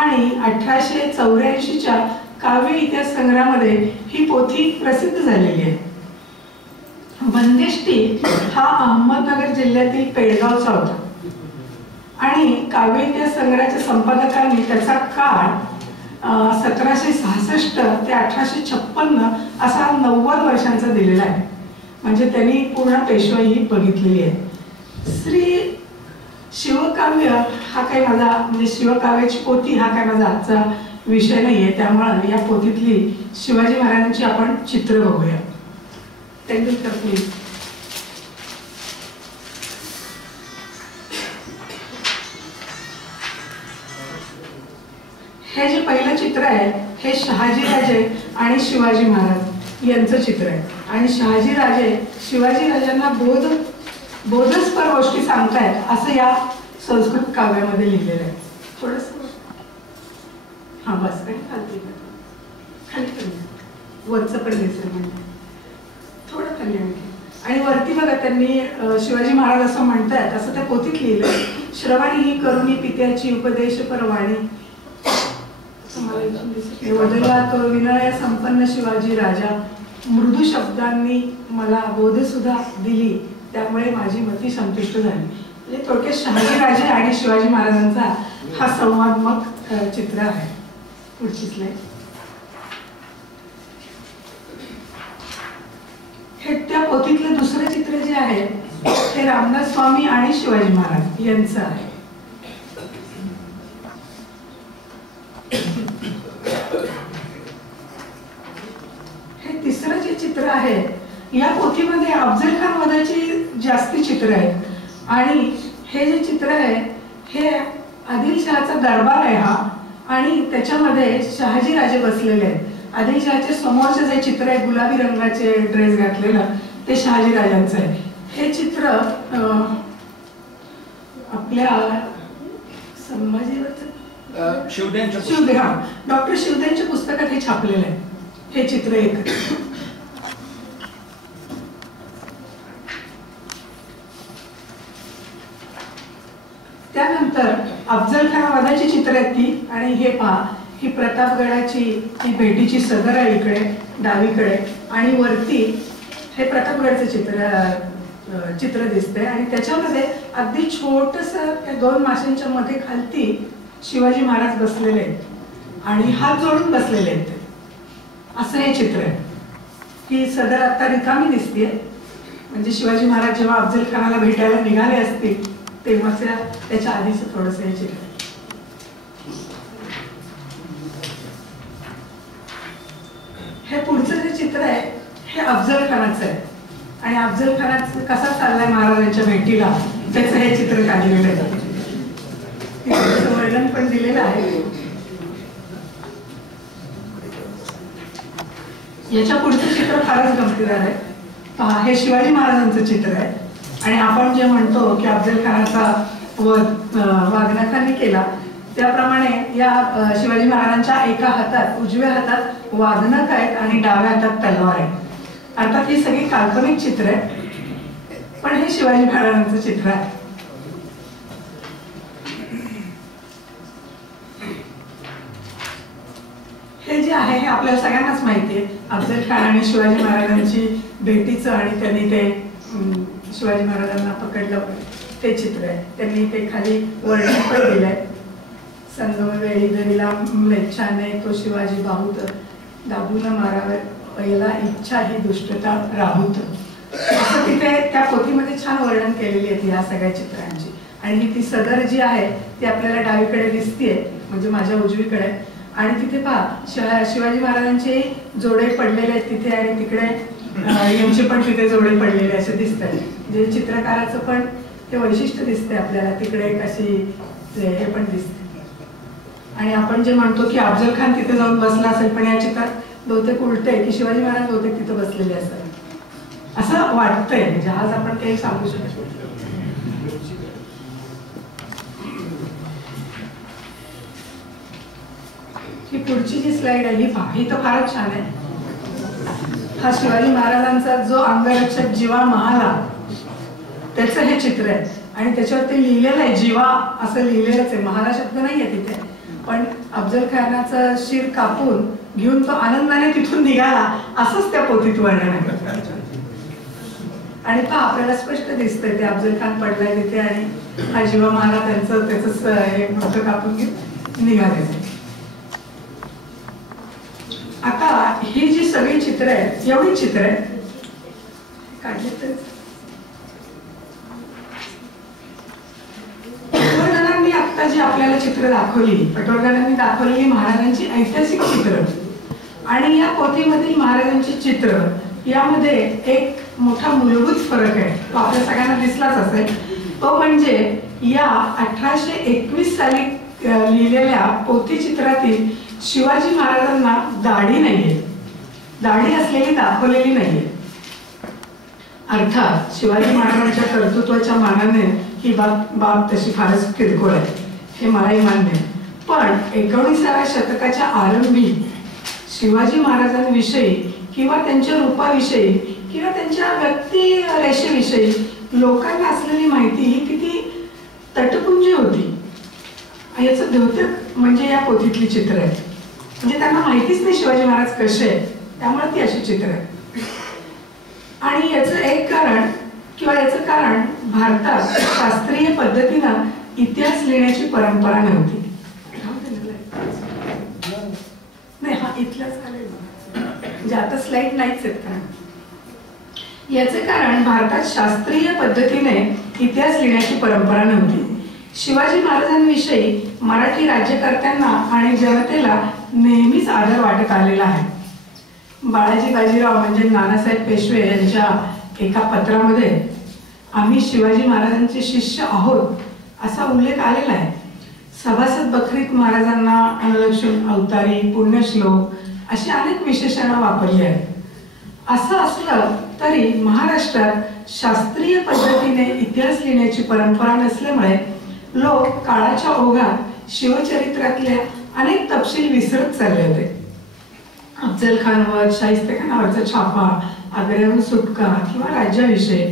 आणि 1884च्या काव्य इतिहास संग्रहामध्ये ही पोथी प्रसिद्ध झालेली आहे. बंदेष्टी हा अहमदनगर जिल्ह्यातील पेडगावचा होता आणि काव्य इतिहास संग्रहाच्या संपादकांनी त्याचा काळ 1766 ते 1856 असा 90 वर्षांचा दिलेला आहे. म्हणजे त्यांनी पूर्ण पेशवाई बघितलेली आहे. श्री शिवकाव्य हा काही माझा म्हणजे शिवकाव्याची पोथी हा काही माझा आजचा विषय नाहीये, त्यामुळे या पोथीतली शिवाजी महाराजांची आपण चित्र बघूया. तेंडुलकर प्लीज. हे जे पहिलं चित्र आहे हे शहाजीराजे आणि शिवाजी महाराज यांचं चित्र आहे आणि शहाजीराजे शिवाजी राजांना बोधस्पर गोष्टी सांगतायत असं या संस्कृत काव्यामध्ये लिहिलेलं आहे. थोडस हा बस खाली खाली वरचं पण दिसेल म्हणजे थोडं खाली आणि वरती बघा त्यांनी शिवाजी महाराज असं म्हणतायत असं त्या पोथीत लिहिलंय. श्रवणी ही करुणी पित्याची उपदेश परवाणी वदला तो विनय संपन्न शिवाजी राजा मृदू शब्दांनी मला बोध सुद्धा दिली त्यामुळे माझी मती संतुष्ट झाली. म्हणजे थोडक्यात शहाजीराजे आणि शिवाजी महाराजांचा हा संवादात्मक चित्र आहे. पुढची स्लाइड. हे त्या पोथीतलं दुसरं चित्र जे आहे ते रामदास स्वामी आणि शिवाजी महाराज यांचं आहे. हे तिसरं जे चित्र आहे या पोथीमध्ये अफजल खान वधाची जास्ती चित्र आहेत आणि हे जे चित्र आहे हे आदिलशहाचा दरबार आहे हा आणि त्याच्यामध्ये शहाजी राजे बसलेले आहेत. आदिलशहाच्या समोरचे जे चित्र आहे गुलाबी रंगाचे ड्रेस घातलेलं ते शहाजी राजांचं आहे. हे चित्र आपल्या संभाजीवरचं शिवदेव डॉक्टर शिवदेवच्या पुस्तकात हे छापलेलं आहे. हे चित्र एक त्यानंतर अफजल खान वधाची चित्र आहेत ती आणि हे पहा ही प्रतापगडाची ही भेटीची सदर आहे इकडे डावीकडे आणि वरती हे प्रतापगडचं चित्र दिसतंय आणि त्याच्यामध्ये अगदी छोटंसं त्या दोन माशांच्या मध्ये खालती शिवाजी महाराज बसलेले आहेत आणि हात जोडून बसलेले आहेत असं हे चित्र आहे. ही सदर आता रिकामी दिसते म्हणजे शिवाजी महाराज जेव्हा अफजल खानाला भेटायला निघाले असतील तेव्हाच्या त्याच्या आधीच थोडंसं हे चित्र. हे पुढचं जे चित्र आहे हे अफजल खानाचं आहे आणि अफजल खानाचं कसा चाललाय महाराजांच्या भेटीला त्याचं हे चित्र काढलेलं आहे. वर्णन पण दिलेलं आहे. याच्या पुढचं चित्र फारच गमतीदार आहे. पहा, हे शिवाजी महाराजांचं चित्र आहे आणि आपण जे म्हणतो की अफजल खानाचा वध वाघनखांनी केला, त्याप्रमाणे या शिवाजी महाराजांच्या एका हातात, उजव्या हातात वाघनख आहेत आणि डाव्या हातात तलवार आहे. अर्थात ही सगळी काल्पनिक चित्र आहे, पण हे शिवाजी महाराजांचं चित्र आहे. हे जे आहे हे आपल्याला सगळ्यांनाच माहिती आहे. अफजल खान आणि शिवाजी महाराजांची भेटीचं आणि त्यांनी ते शिवाजी महाराजांना पकडलं ते चित्र आहे. त्यांनी ते खाली वर्णन पण दिलंय. संगमवेळी दरीला म्लेच्छाने तो शिवाजी बाहूत, दाबून मारावे पहिला इच्छा ही दुष्टता राहूत. असं तिथे त्या पोथीमध्ये छान वर्णन केलेली आहे या सगळ्या चित्रांची. आणि ही ती सदर जी आहे ती आपल्याला डावीकडे दिसतीये, म्हणजे माझ्या उजवीकडे. आणि तिथे पहा शिवाजी महाराजांचे जोडे पडलेले आहेत तिथे आणि तिकडे यांचे पण तिथे जोडे पडलेले असे दिसत आहे. जे चित्रकाराचं पण ते वैशिष्ट्य दिसते आपल्याला. तिकडे कशी हे पण दिसते. आणि आपण जे म्हणतो की अफजल खान तिथे जाऊन बसला असेल, पण या चित्रात बहुतेक उलट आहे की शिवाजी महाराज बहुतेक तिथे बसलेले असेल असं वाटतंय. म्हणजे आज आपण काही सांगू शकत नाही. ही पुढची जी स्लाइड आहे ही तर फारच छान आहे. हा शिवाजी महाराजांचा जो अंगरक्षक जीवा महाला त्याचं हे चित्र आहे आणि त्याच्यावर ते लिहिलेलं आहे. जीवा असं लिहिलेलंच आहे, महाला शब्द नाहीये तिथे. पण अफजल खानाचं शिर कापून घेऊन तो आनंदाने तिथून निघाला असंच त्या पोथीत वर्णन आहे. आणि पहा आपल्याला स्पष्ट दिसतंय ते अफजल खान पडलाय तिथे आणि हा जीवा महाला त्याच हे मोठं कापून घेऊन निघाले. आता ही जी सगळी चित्र आहेत, एवढी चित्र आहेत काढले तर पटवर्धनांनी आता जी आपल्याला चित्र दाखवली, पटवर्धनांनी दाखवलेली महाराजांची ऐतिहासिक चित्र आणि या पोथीमधील महाराजांची चित्र यामध्ये एक मोठा मूलभूत फरक आहे. तो आपल्या सगळ्यांना दिसलाच असेल. तो म्हणजे या 1821 साली लिहिलेल्या पोथीचित्रातील शिवाजी महाराजांना दाढी नाहीये, दाढी असलेली दाखवलेली नाहीये. अर्थात शिवाजी महाराजांच्या कर्तृत्वाच्या मानाने ही बाब तशी फारच किरकोळ आहे, हे मलाही मान्य आहे. पण 19व्या शतकाच्या आरंभी शिवाजी महाराजांविषयी किंवा त्यांच्या रूपाविषयी किंवा त्यांच्या व्यक्तिरेषेविषयी लोकांना असलेली माहिती ही किती तटपुंज होती याचं द्योतक म्हणजे या पोथीतली चित्र आहेत. म्हणजे त्यांना माहितीच नाही शिवाजी महाराज कसे आहेत, त्यामुळे ती अशी चित्र आहेत. आणि याचं एक कारण किंवा याचं कारण भारतात शास्त्रीय पद्धतीनं इतिहास लिहिण्याची परंपरा नव्हती. नाही, हा इथलाच आलेला म्हणजे आता स्लाइड नाहीच आहेत का. याचे कारण भारतात शास्त्रीय पद्धतीने इतिहास लिहिण्याची परंपरा नव्हती. शिवाजी महाराजांविषयी मराठी राज्यकर्त्यांना आणि जनतेला नेहमीच आदर वाटत आलेला आहे. बाळाजी बाजीराव म्हणजे नानासाहेब पेशवे यांच्या एका पत्रामध्ये आम्ही शिवाजी महाराजांचे शिष्य आहोत असा उल्लेख आलेला आहे. सभासद बखरीत महाराजांना अनुलक्षण, अवतारी, पुण्यश्लोक अशी अनेक विशेषणं वापरली आहेत. असं असलं तरी महाराष्ट्रात शास्त्रीय पद्धतीने इतिहास लिहिण्याची परंपरा नसल्यामुळे लोक काळाच्या ओघात शिवचरित्रातल्या अनेक तपशील विसरत चालले होते. अफजल खानवर, शाहिस्तेखानावरचा छापा, आग्र्याहून सुटका किंवा राज्याविषयी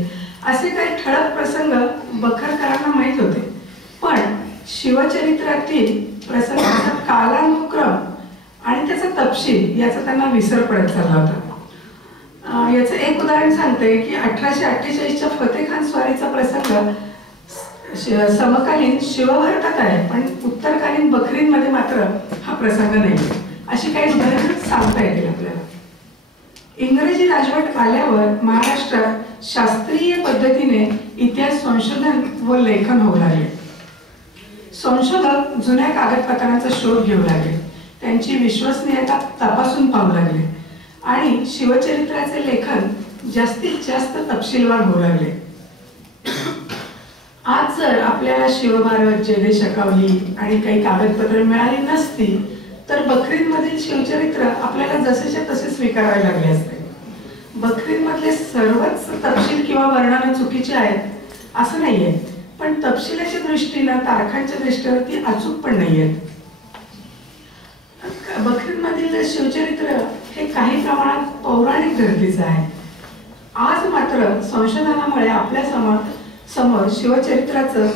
असे काही ठळक प्रसंग बखरकरांना माहीत होते. पण शिवचरित्रातील प्रसंगाचा कालानुक्रम आणि त्याचा तपशील याचा त्यांना विसर पडत चालला होता. याचं एक उदाहरण सांगते की 1848च्या फतेखान स्वारीचा प्रसंग समकालीन शिवभारतात आहे, पण उत्तरकालीन बखरींमध्ये मात्र हा प्रसंग नाही. अशी काही उदाहरणं सांगता येतील आपल्याला. इंग्रजी राजवट आल्यावर महाराष्ट्रात शास्त्रीय पद्धतीने इतिहास संशोधन व लेखन होऊ लागले. संशोधक जुन्या कागदपत्रांचा शोध घेऊ लागले, त्यांची विश्वसनीयता तपासून पाहू लागले आणि शिवचरित्राचे लेखन जास्तीत जास्त तपशीलवार होऊ लागले. आज जर आपल्याला शिवभारत, जयदेश शकावली आणि काही कागदपत्रे मिळाली नसती तर बकरीदमधील शिवचरित्र आपल्याला जसेच्या तसे स्वीकारावे लागले असते. बकरीदमधले सर्वच तपशील किंवा वर्णनं चुकीचे आहेत असं नाहीये, पण तपशिलाच्या दृष्टीनं तारखांच्या दृष्टीवरती अचूक पण नाहीयेत. बकरीदमधील शिवचरित्र हे काही प्रमाणात पौराणिक धर्तीचं आहे. आज मात्र संशोधनामुळे आपल्या समोर शिवचरित्राचं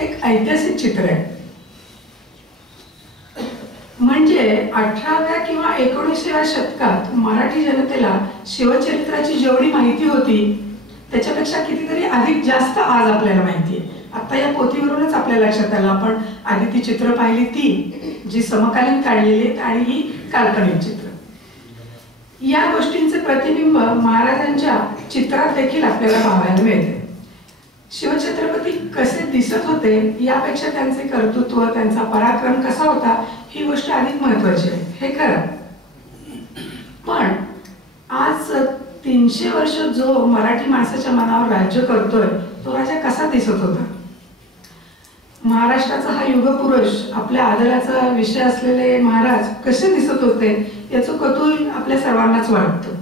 एक ऐतिहासिक चित्र आहे. म्हणजे 18व्या किंवा 19व्या शतकात मराठी जनतेला शिवचरित्राची जेवढी माहिती होती त्याच्यापेक्षा कितीतरी अधिक जास्त आज आपल्याला माहिती आहे. आता या पोथीवरूनच आपल्या लक्षात आलं, आपण आधी ती चित्र पाहिली ती जी समकालीन काढलेली आहेत आणि ही काल्पनिक चित्र. या गोष्टींचे प्रतिबिंब महाराजांच्या चित्रात देखील आपल्याला पाहायला मिळते. शिवछत्रपती कसे दिसत होते यापेक्षा त्यांचे कर्तृत्व, त्यांचा पराक्रम कसा होता ही गोष्ट अधिक महत्वाची आहे, हे खरं. पण आज 300 वर्ष जो मराठी माणसाच्या मनावर राज्य करतोय तो राजा कसा दिसत होता? महाराष्ट्राचा हा युगपुरुष, आपल्या आदराचा विषय असलेले महाराज कसे दिसत होते याचं कौतूहल आपल्या सर्वांनाच वाटतं.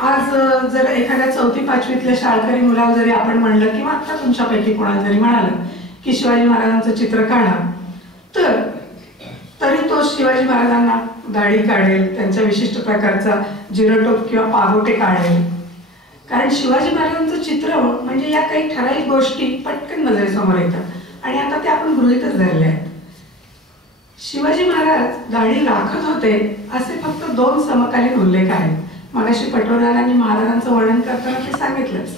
आज जर एखाद्या 4वी-5वीतल्या शाळकरी मुलाला जरी आपण म्हणलं किंवा आता तुमच्यापैकी कोणाला जरी म्हणालं की शिवाजी महाराजांचं चित्र काढा, तर तरी तो शिवाजी महाराजांना दाढी काढेल, त्यांच्या विशिष्ट प्रकारचा जिरटोप किंवा पागोटे काढेल. कारण शिवाजी महाराजांचं चित्र म्हणजे या काही ठराविक गोष्टी पटकन नजरेसमोर येतात आणि आता ते आपण गृहीतच धरले आहेत. शिवाजी महाराज दाढी राखत होते असे फक्त 2 समकालीन उल्लेख आहेत. मगाशी पटवर्धनांनी महाराजांचं वर्णन करताना ते सांगितलंच.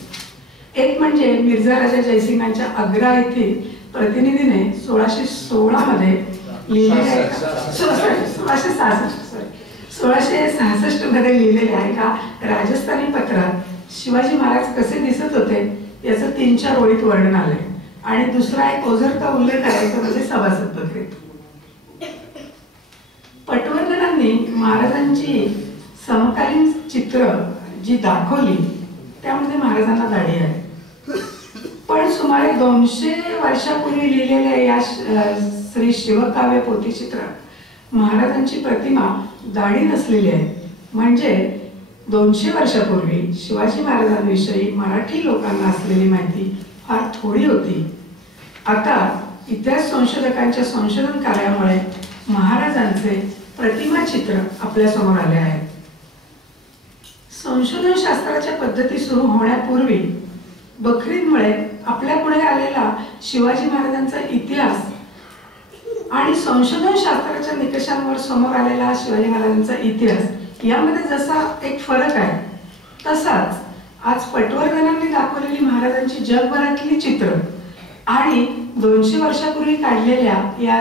एक म्हणजे मिर्झा राजा जयसिंगांच्या आग्रा येथील प्रतिनिधीने 1616 मध्ये लिहिलेले 1666 मध्ये लिहिलेले आहे का राजस्थानी पत्रात शिवाजी महाराज कसे दिसत होते याचं 3-4 ओळीत वर्णन आलंय. आणि दुसरा एक ओझरता उल्लेख आहे तो म्हणजे सभासद बकरीद. पटवर्धनांनी महाराजांची समकालीन चित्र जी दाखवली त्यामध्ये महाराजांना दाढी आहे. पण सुमारे 200 वर्षापूर्वी लिहिलेल्या या श्री शिवकाव्य पोथीचित्रात महाराजांची प्रतिमा दाढी नसलेली आहे. म्हणजे 200 वर्षापूर्वी शिवाजी महाराजांविषयी मराठी लोकांना असलेली माहिती फार थोडी होती. आता इतिहास संशोधकांच्या संशोधन कार्यामुळे महाराजांचे प्रतिमा चित्र आपल्या समोर आले आहे. संशोधन शास्त्राच्या पद्धती सुरू होण्यापूर्वी बकरीदमुळे आपल्या पुढे आलेला शिवाजी महाराजांचा इतिहास आणि संशोधन शास्त्राच्या निकषांवर समोर आलेला शिवाजी महाराजांचा इतिहास यामध्ये जसा एक फरक आहे, तसाच आज पटवर्धनांनी दाखवलेली महाराजांची जगभरातली चित्र आणि 200 वर्षापूर्वी काढलेल्या या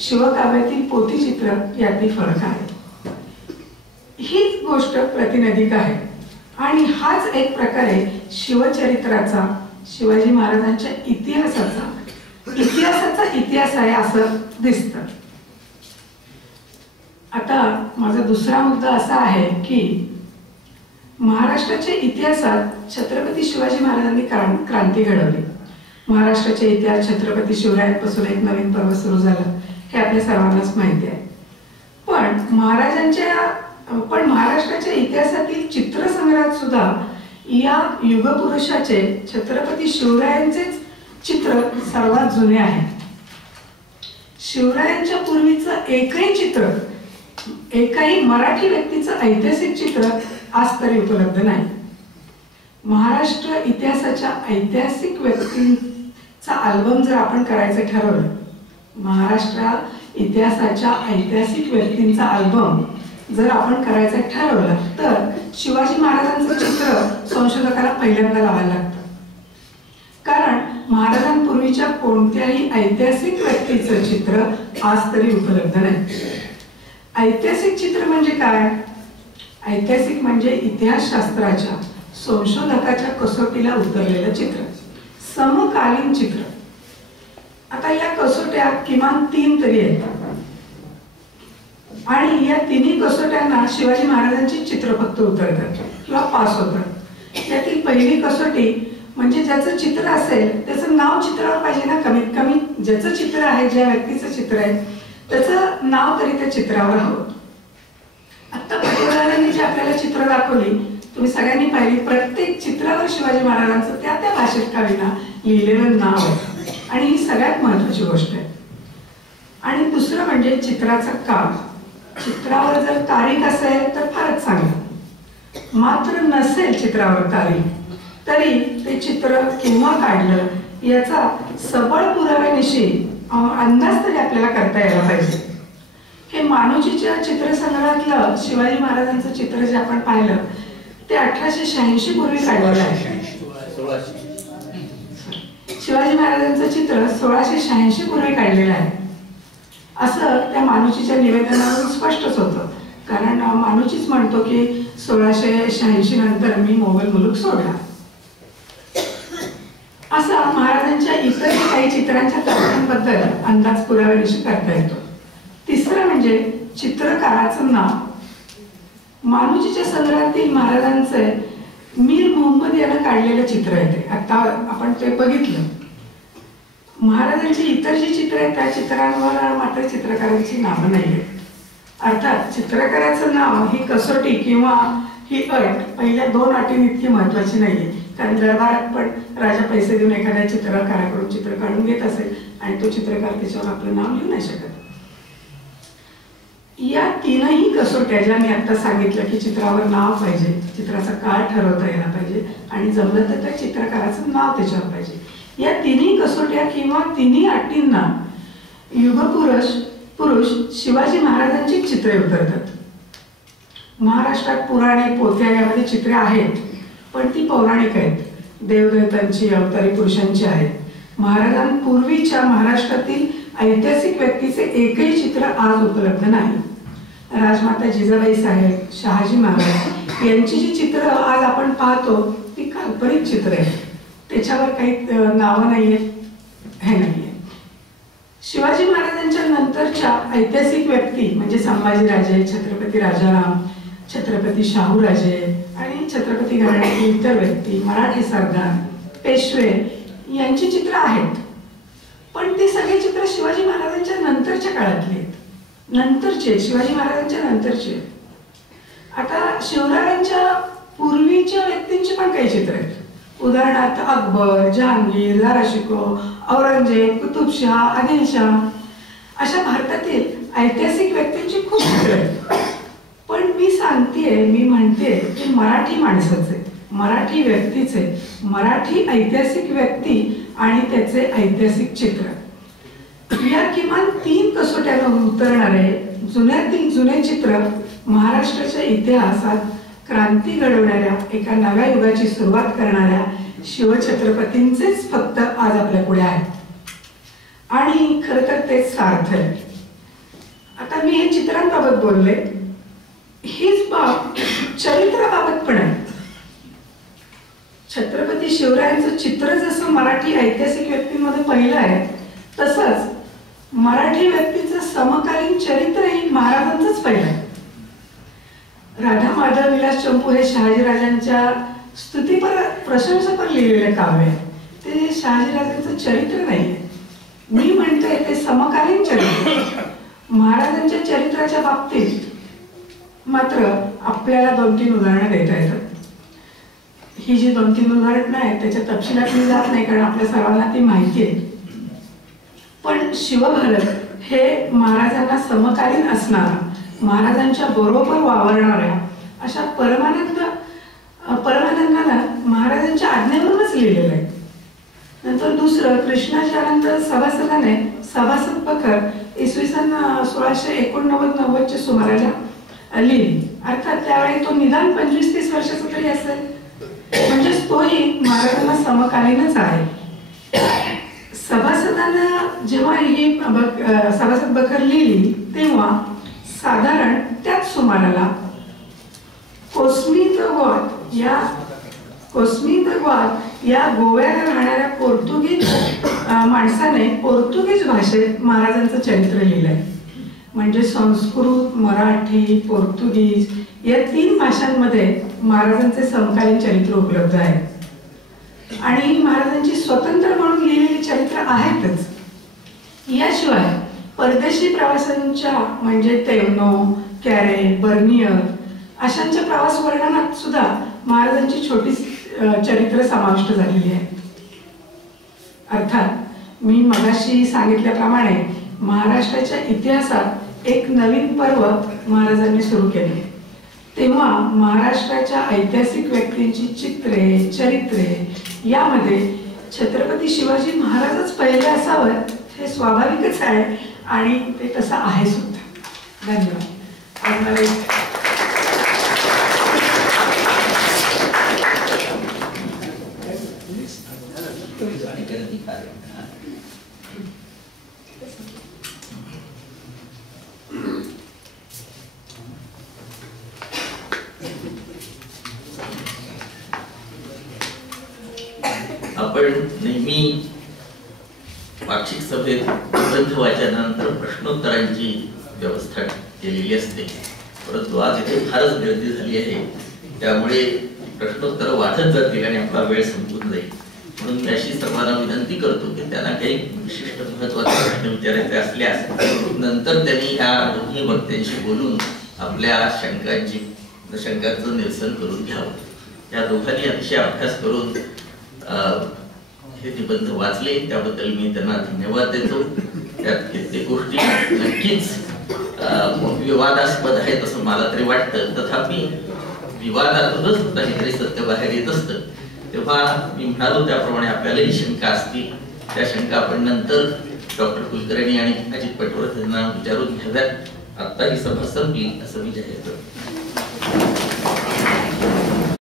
शिवकाव्यातील पोथीचित्र यातील फरक आहे. हीच गोष्ट प्रतिनिधिक आहे आणि हाच एक प्रकारे शिवचरित्राचा, शिवाजी महाराजांच्या इतिहासाचा इतिहास आहे असं दिसतं. आता माझा दुसरा मुद्दा असा आहे की महाराष्ट्राच्या इतिहासात छत्रपती शिवाजी महाराजांनी क्रांती घडवली. महाराष्ट्राचे इतिहास छत्रपती शिवरायांपासून एक नवीन पर्व सुरू झालं हे आपल्या सर्वांनाच माहिती आहे. पण महाराष्ट्राच्या इतिहासातील चित्रसंग्रहात सुद्धा या युगपुरुषाचे छत्रपती शिवरायांचेच चित्र सर्वात जुने आहे. शिवरायांच्या पूर्वीचं एकही चित्र, एकाही मराठी व्यक्तीचं ऐतिहासिक चित्र आज तरी उपलब्ध नाही. महाराष्ट्र इतिहासाच्या ऐतिहासिक व्यक्तींचा अल्बम जर आपण करायचं ठरवलं, महाराष्ट्र इतिहासाच्या ऐतिहासिक व्यक्तींचा अल्बम जर आपण करायचं ठरवलं तर शिवाजी महाराजांचं चित्र संशोधकाला पहिल्यांदा लावायला लागतं. कारण महाराजांपूर्वीच्या कोणत्याही ऐतिहासिक व्यक्तीचं चित्र आज तरी उपलब्ध नाही. ऐतिहासिक चित्र म्हणजे काय? ऐतिहासिक म्हणजे इतिहासशास्त्राच्या संशोधकाच्या कसोटीला उतरलेलं चित्र, समकालीन चित्र. आता या कसोट्या किमान 3 तरी आहेत आणि या तिन्ही कसोट्यांना शिवाजी महाराजांची चित्र फक्त उतरतात किंवा पास होतात. त्यातील पहिली कसोटी म्हणजे ज्याचं चित्र असेल त्याचं नाव चित्रावर पाहिजे ना. कमीत कमी ज्याचं चित्र आहे, ज्या व्यक्तीचं चित्र आहे त्याचं नाव तरी त्या चित्रावर हवं. आता पटवर्धनांनी जी आपल्याला चित्र दाखवली तुम्ही सगळ्यांनी पाहिली, प्रत्येक चित्रावर शिवाजी महाराजांचं त्या त्या भाषेत का होईना लिहिलेलं नाव आहे आणि ही सगळ्यात महत्वाची गोष्ट आहे. आणि दुसरं म्हणजे चित्राचा काळ. चित्रावर जर तारीख असेल तर फारच चांगलं, मात्र नसेल चित्रावर तारीख तरी ते चित्र केव्हा काढलं याचा सबळ पुराव्यानिशी अंदाज तरी आपल्याला करता यायला पाहिजे. हे मानुजीच्या चित्रसंग्रहातलं शिवाजी महाराजांचं चित्र जे आपण पाहिलं ते 1886 पूर्वी काढलेलं आहे. शिवाजी महाराजांचं चित्र 1686 पूर्वी काढलेलं आहे असं त्या मानुजीच्या निवेदनावरून स्पष्टच होतं. कारण मानुजीच म्हणतो की 1686 नंतर मी मोगल मुलूक सोडला. असं महाराजांच्या इतर काही चित्रांच्या तथ्यांबद्दल अंदाज पुराव्याविषयी करता येतो. तिसरं म्हणजे चित्रकाराचं नाव. मानुजीच्या संग्रहातील महाराजांचे मीर मोहम्मद यानं काढलेलं चित्र आहे ते. आता आपण ते बघितलं. महाराजांची इतर जी चित्र आहेत त्या चित्रांवर मात्र चित्रकारांची नावं नाही आहेत. अर्थात चित्रकाराचं नाव ही कसोटी किंवा ही अट पहिल्या 2 अटींनी इतकी महत्वाची नाहीये. कारण दरबारात पण राजा पैसे देऊन एखाद्या चित्रकाराकडून चित्र काढून घेत असेल आणि तो चित्रकार त्याच्यावर आपलं नाव लिहू नाही शकत. या 3ही कसोट्या ज्या मी आता सांगितलं की चित्रावर नाव पाहिजे, चित्राचा काळ ठरवता यायला पाहिजे आणि जमलं तर त्या चित्रकाराचं नाव त्याच्यावर पाहिजे. या 3ही कसोट्या किंवा 3ही अटींना युगपुरुष शिवाजी महाराजांची चित्रे उतरतात. महाराष्ट्रात पुराणे पोथ्या यामध्ये चित्रे आहेत पण ती पौराणिक आहेत, देवदेवतांची अवतारी पुरुषांची आहेत. महाराजांपूर्वीच्या महाराष्ट्रातील ऐतिहासिक व्यक्तीचे एकही चित्र आज उपलब्ध नाही. राजमाता जिजाबाई साहेब, शहाजी महाराज यांची जी चित्र आज आपण पाहतो ती काल्पनिक चित्र आहेत, त्याच्यावर काही नावं नाही आहेत, हे नाही आहे. शिवाजी महाराजांच्या नंतरच्या ऐतिहासिक व्यक्ती म्हणजे संभाजीराजे, छत्रपती राजाराम, छत्रपती शाहूराजे आणि छत्रपती घराण्यातील इतर व्यक्ती, मराठी सरदार, पेशवे यांची चित्र आहेत. पण ती सगळी चित्र शिवाजी महाराजांच्या नंतरच्या काळातली आहेत, नंतरचे शिवाजी महाराजांच्या नंतरचे. आता शिवरायांच्या पूर्वीच्या व्यक्तींची पण काही चित्र आहेत. उदाहरणार्थ अकबर, जहांगीर, दारा शिकोह, औरंगजेब, कुतुबशाह, आदिलशाह अशा भारतातील ऐतिहासिक व्यक्तींची खूप चित्र आहेत. पण मी म्हणते की मराठी माणसाचे, मराठी व्यक्तीचे, मराठी ऐतिहासिक व्यक्ती आणि त्याचे ऐतिहासिक चित्र या किमान 3 कसोट्यांवर उतरणारे जुन्यातील जुने चित्र महाराष्ट्राच्या इतिहासात क्रांती घडवणाऱ्या, एका नव्या युगाची सुरुवात करणाऱ्या शिवछत्रपतींचेच फक्त आज आपल्या पुढे आहेत आणि खरं तर तेच सार्थ आहे. आता मी हे चित्रांबाबत बोलले, हीच बाब चरित्राबाबत पण आहे. छत्रपती शिवरायांचं चित्र जसं मराठी ऐतिहासिक व्यक्तींमध्ये पहिलं आहे तसंच मराठी व्यक्तीचं समकालीन चरित्रही महाराजांचंच पहिलं आहे. राधा माधव विलास चंपू हे शहाजीराजांच्या स्तुतीपर प्रशंसापर लिहिलेले काव्य आहे. ते शहाजीराजांचं चरित्र नाही आहे, मी म्हणते ते समकालीन चरित्र. महाराजांच्या चरित्राच्या बाबतीत मात्र आपल्याला 2-3 उदाहरणं देता येतात. ही जी 2-3 उदाहरणं आहेत त्याच्या तपशिलात मी जात नाही कारण आपल्या सर्वांना ती माहिती आहे. पण शिवभारत हे महाराजांना समकालीन असणारा, महाराजांच्या बरोबर वावरणाऱ्या अशा परमानंदानं महाराजांच्या आज्ञेवरूनच लिहिलेलं आहे. नंतर दुसरं, कृष्णाचार्यांच्या सभासदाने सभासद बखर इसवी सन 1689-90च्या सुमाराला लिहिली. अर्थात त्यावेळी तो निदान 25-30 वर्षाचा तरी असेल, म्हणजेच तोही महाराजांना समकालीनच आहे. सभासदांना जेव्हा ही सभासद बखर लिहिली तेव्हा साधारण त्याच सुमाराला कोस्मी द ग्वाद या गोव्याला राहणाऱ्या पोर्तुगीज माणसाने पोर्तुगीज भाषेत महाराजांचं चरित्र लिहिलंय. म्हणजे संस्कृत, मराठी, पोर्तुगीज या 3 भाषांमध्ये महाराजांचे समकालीन चरित्र उपलब्ध आहे. आणि महाराजांची स्वतंत्र म्हणून लिहिलेली चरित्र आहेतच. याशिवाय परदेशी प्रवासांच्या म्हणजे तेवनो, कॅरे, बर्नियर अशांच्या प्रवास वर्णनात सुद्धा महाराजांची छोटी चरित्र समाविष्ट झालेली आहेत. अर्थात मी मगाशी सांगितल्याप्रमाणे महाराष्ट्राच्या इतिहासात एक नवीन पर्व महाराजांनी सुरू केले. तेव्हा महाराष्ट्राच्या ऐतिहासिक व्यक्तींची चित्रे, चरित्रे यामध्ये छत्रपती शिवाजी महाराजच पहिले असावं हे स्वाभाविकच आहे आणि ते तसं आहे सुद्धा. धन्यवाद. आपण नेहमी वार्षिक सभेत निबंध वाचनानंतर प्रश्नोत्तरांची व्यवस्था केलेली असते, परंतु आज इथे फारच गर्दी झाली आहे, त्यामुळे प्रश्नोत्तर वाढत जातील आणि आपला वेळ संपून जाईल. म्हणून मी अशी सर्वांना विनंती करतो की त्यांना काही विशिष्ट महत्त्वाचे प्रश्न विचारायचे असल्यास नंतर त्यांनी ह्या दोन्ही वक्त्यांशी बोलून आपल्या शंकांचं निरसन करून घ्यावं. या दोघांनी अतिशय अभ्यास करून हे निबंध वाचले त्याबद्दल मी त्यांना धन्यवाद देतो. त्यात कित्येक गोष्टी नक्कीच विवादास्पद आहेत असं मला तरी वाटतं, तथापि विवादातूनच काहीतरी सत्य बाहेर येत असतं. तेव्हा मी म्हणालो त्याप्रमाणे आपल्यालाही शंका असतील, त्या शंका आपण नंतर डॉक्टर कुलकर्णी आणि अजित पटवर्धन यांना विचारून घ्याव्यात. आता ही सभा संपली असं मी जाहीर करतो.